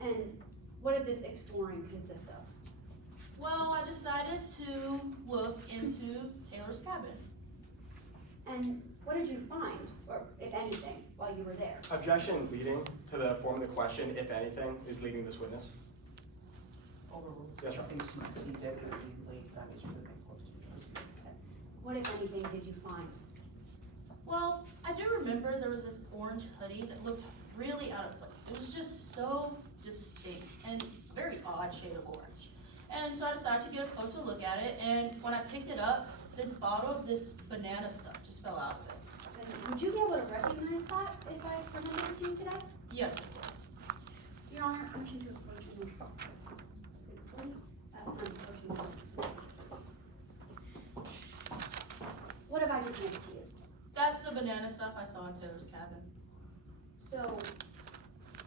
And what did this exploring consist of? Well, I decided to look into Taylor's cabin. And what did you find, or if anything, while you were there? Objection leading to the form of the question, if anything, is leading this witness. Overruled. Yes, Your Honor. I think she definitely laid foundation for the next question. What, if anything, did you find? Well, I do remember there was this orange hoodie that looked really out of place. It was just so distinct and very odd shade of orange. And so I decided to get a closer look at it, and when I picked it up, this bottle of this banana stuff just fell out of it. And would you be able to recognize that if I presented it to you today? Yes, it was. Your Honor, motion to approach and what have I just handed to you? That's the banana stuff I saw in Taylor's cabin. So,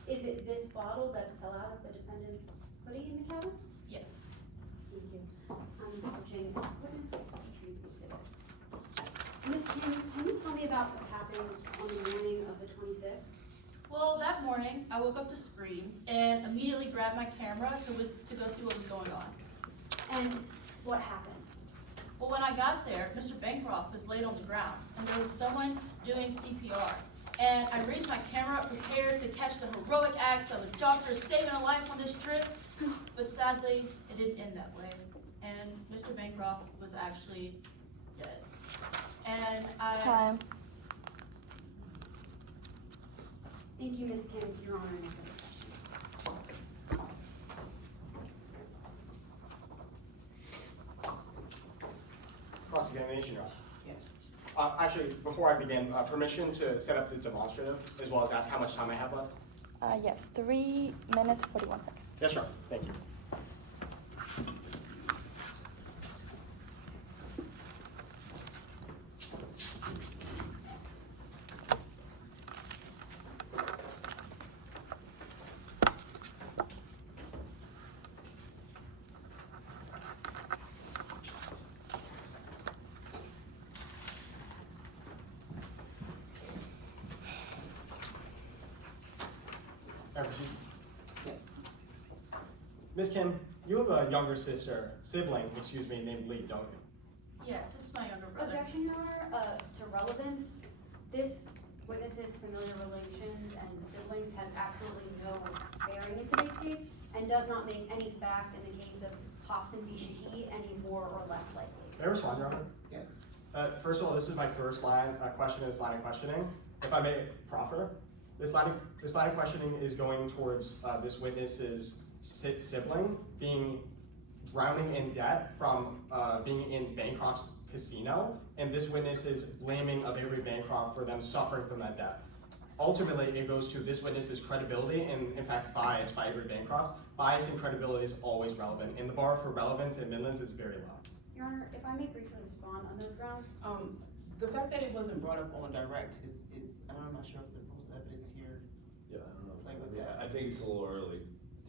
is it this bottle that fell out of the defendant's hoodie in the cabin? Yes. Thank you. I'm approaching witness. Ms. Kim, can you tell me about what happened on the morning of the 25th? Well, that morning, I woke up to screams and immediately grabbed my camera to go see what was going on. And what happened? Well, when I got there, Mr. Bancroft was laid on the ground, and there was someone doing CPR. And I raised my camera, prepared to catch the heroic acts of a doctor saving a life on this trip, but sadly, it didn't end that way. And Mr. Bancroft was actually dead. And Time. Thank you, Ms. Kim. Your Honor, no further questions. Cross-examination, Your Honor. Yes. Actually, before I begin, permission to set up the demonstrative, as well as ask how much time I have left? Yes, 3 minutes, 41 seconds. Yes, sir. Thank you. Ms. Kim, you have a younger sibling, named Lee, don't you? yes, this is my younger brother. Objection, Your Honor, to relevance. This witness's familiar relations and siblings has absolutely no bearing in today's case and does not make any fact in the case of Hobson v. Shahid any more or less likely. May I respond, Your Honor? Yes. First of all, this is my first question in this line of questioning. If I may proffer, this line of questioning is going towards this witness's sibling being drowning in debt from being in Bancroft's casino, and this witness is blaming of Avery Bancroft for them suffering from that debt. Ultimately, it goes to this witness's credibility and, in fact, bias by Avery Bancroft. Bias and credibility is always relevant, and the bar for relevance in Midlands is very low. Your Honor, if I may briefly respond on those grounds. The fact that it wasn't brought up on direct is I'm not sure if the rules of evidence here. Yeah, I don't know. Play with Yeah, that. I think it's a little early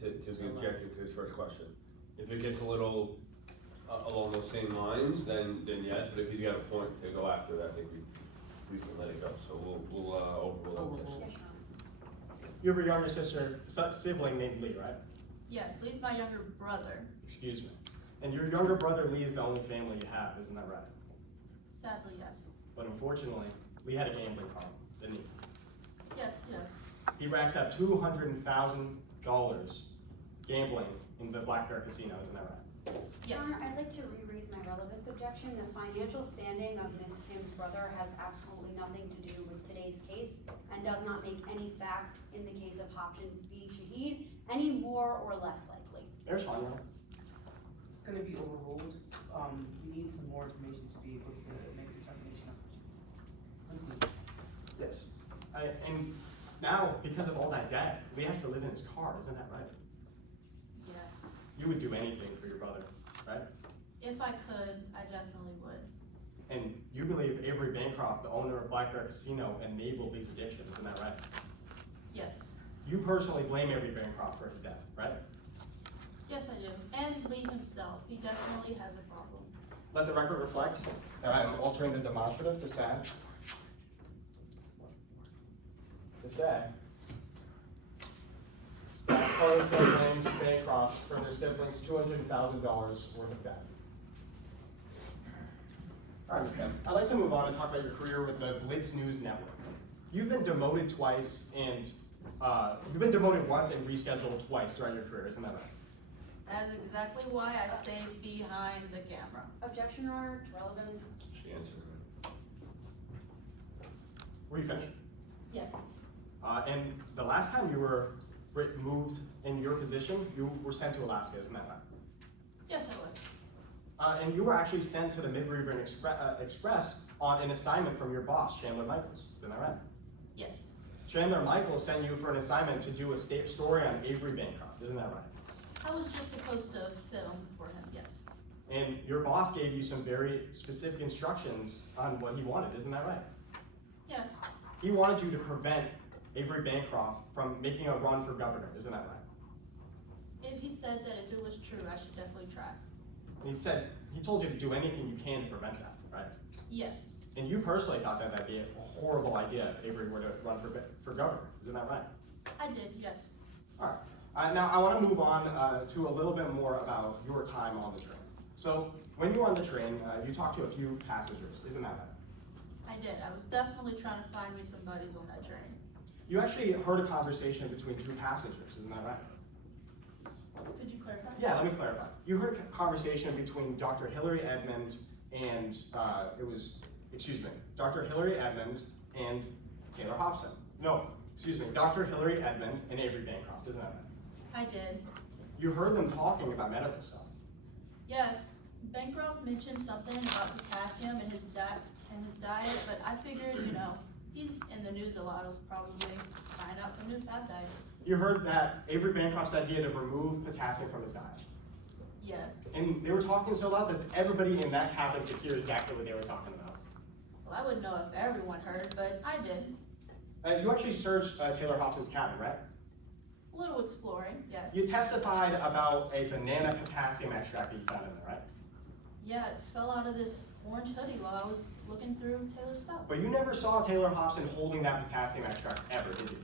to be objecting to his first question. If it gets a little along those same lines, then yes, but if he's got a point to go after that, I think we can let it go. So we'll overrule that. Yes, Your Honor. You have a younger sibling named Lee, right? Yes, Lee's my younger brother. Excuse me. And your younger brother Lee is the only family you have, isn't that right? Sadly, yes. But unfortunately, Lee had a gambling problem, didn't he? Yes, yes. He racked up $200,000 gambling in the Black Bear Casino, isn't that right? Your Honor, I'd like to re-raise my relevance objection. The financial standing of Ms. Kim's brother has absolutely nothing to do with today's case and does not make any fact in the case of Hobson v. Shahid any more or less likely. There's fine, Your Honor. It's gonna be overruled. We need some more information to be able to make a determination of. Let's see. Yes. And now, because of all that debt, Lee has to live in his car, isn't that right? Yes. You would do anything for your brother, right? If I could, I definitely would. And you believe Avery Bancroft, the owner of Black Bear Casino, enabled these addictions, isn't that right? Yes. You personally blame Avery Bancroft for his death, right? Yes, I do. And Lee himself, he definitely has a problem. Let the record reflect that I am altering the demonstrative to say that Carter blames Bancroft for their siblings' $200,000 worth of debt. All right, Ms. Kim, I'd like to move on and talk about your career with the Blitz News Network. You've been demoted twice and you've been demoted once and rescheduled twice throughout your career, isn't that right? That is exactly why I stayed behind the camera. Objection, Your Honor, to relevance. the answer. Were you finished? Yes. And the last time you were moved in your position, you were sent to Alaska, isn't that right? Yes, I was. And you were actually sent to the Mid-Revere Express on an assignment from your boss, Chandler Michaels, isn't that right? Yes. Chandler Michaels sent you for an assignment to do a story on Avery Bancroft, isn't that right? I was just supposed to film for him, yes. And your boss gave you some very specific instructions on what he wanted, isn't that right? Yes. He wanted you to prevent Avery Bancroft from making a run for governor, isn't that right? If he said that if it was true, I should definitely try. He told you to do anything you can to prevent that, right? Yes. And you personally thought that that'd be a horrible idea if Avery were to run for governor, isn't that right? I did, yes. All right. Now I want to move on to a little bit more about your time on the train. So when you were on the train, you talked to a few passengers, isn't that right? I did. I was definitely trying to find me some buddies on that train. You actually heard a conversation between two passengers, isn't that right? Could you clarify? Yeah, let me clarify. You heard a conversation between Dr. Hillary Edmond and, Dr. Hillary Edmond and Taylor Hobson. No, Dr. Hillary Edmond and Avery Bancroft, isn't that right? I did. You heard them talking about medical stuff. Yes. Bancroft mentioned something about potassium and his diet, but I figured, he's in the news a lot. I was probably find out some new fad diet. You heard that Avery Bancroft said he had to remove potassium from his diet. Yes. And they were talking so loud that everybody in that cabin could hear exactly what they were talking about. Well, I wouldn't know if everyone heard, but I did. You actually searched Taylor Hobson's cabin, right? A little exploring, yes. You testified about a banana potassium extract that you found in there, right? Yeah, it fell out of this orange hoodie while I was looking through Taylor's stuff. But you never saw Taylor Hobson holding that potassium extract ever, did you?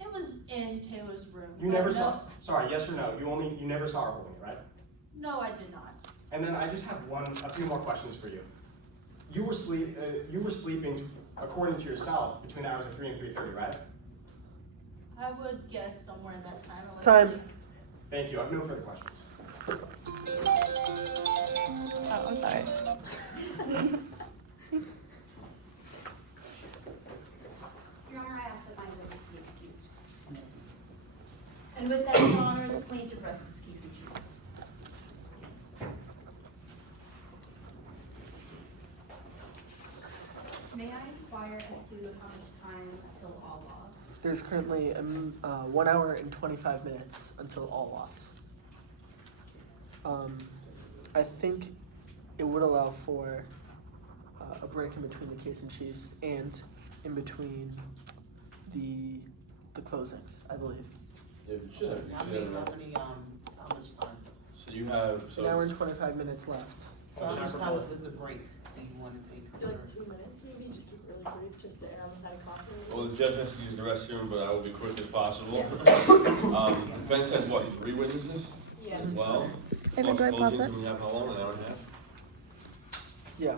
It was in Taylor's room. You never saw, sorry, yes or no, you never saw her holding it, right? No, I did not. And then I just have a few more questions for you. You were sleeping, according to yourself, between the hours of 3 and 3:30, right? I would guess somewhere in that time. Time. Thank you, I have no further questions. Oh, I'm sorry. Your Honor, I ask that my witness be excused. And with that, Your Honor, the plaintiff rests his case in chief. May I inquire as to how much time until all loss? There's currently 1 hour and 25 minutes until all loss. I think it would allow for a break in between the case in chiefs and in between the closings, I believe. Yeah, but you should have. How much time? So you have, 1 hour and 25 minutes left. So how much time is the break that you want to take? Do like 2 minutes maybe, just keep it really brief, just to err on the side of caution. well, the judge has to use the restroom, but I will be quick as possible. Defense has what, 3 witnesses? Yes. As well? David, do I Plus pause closings, it? we have how long, an hour and a half? Yeah.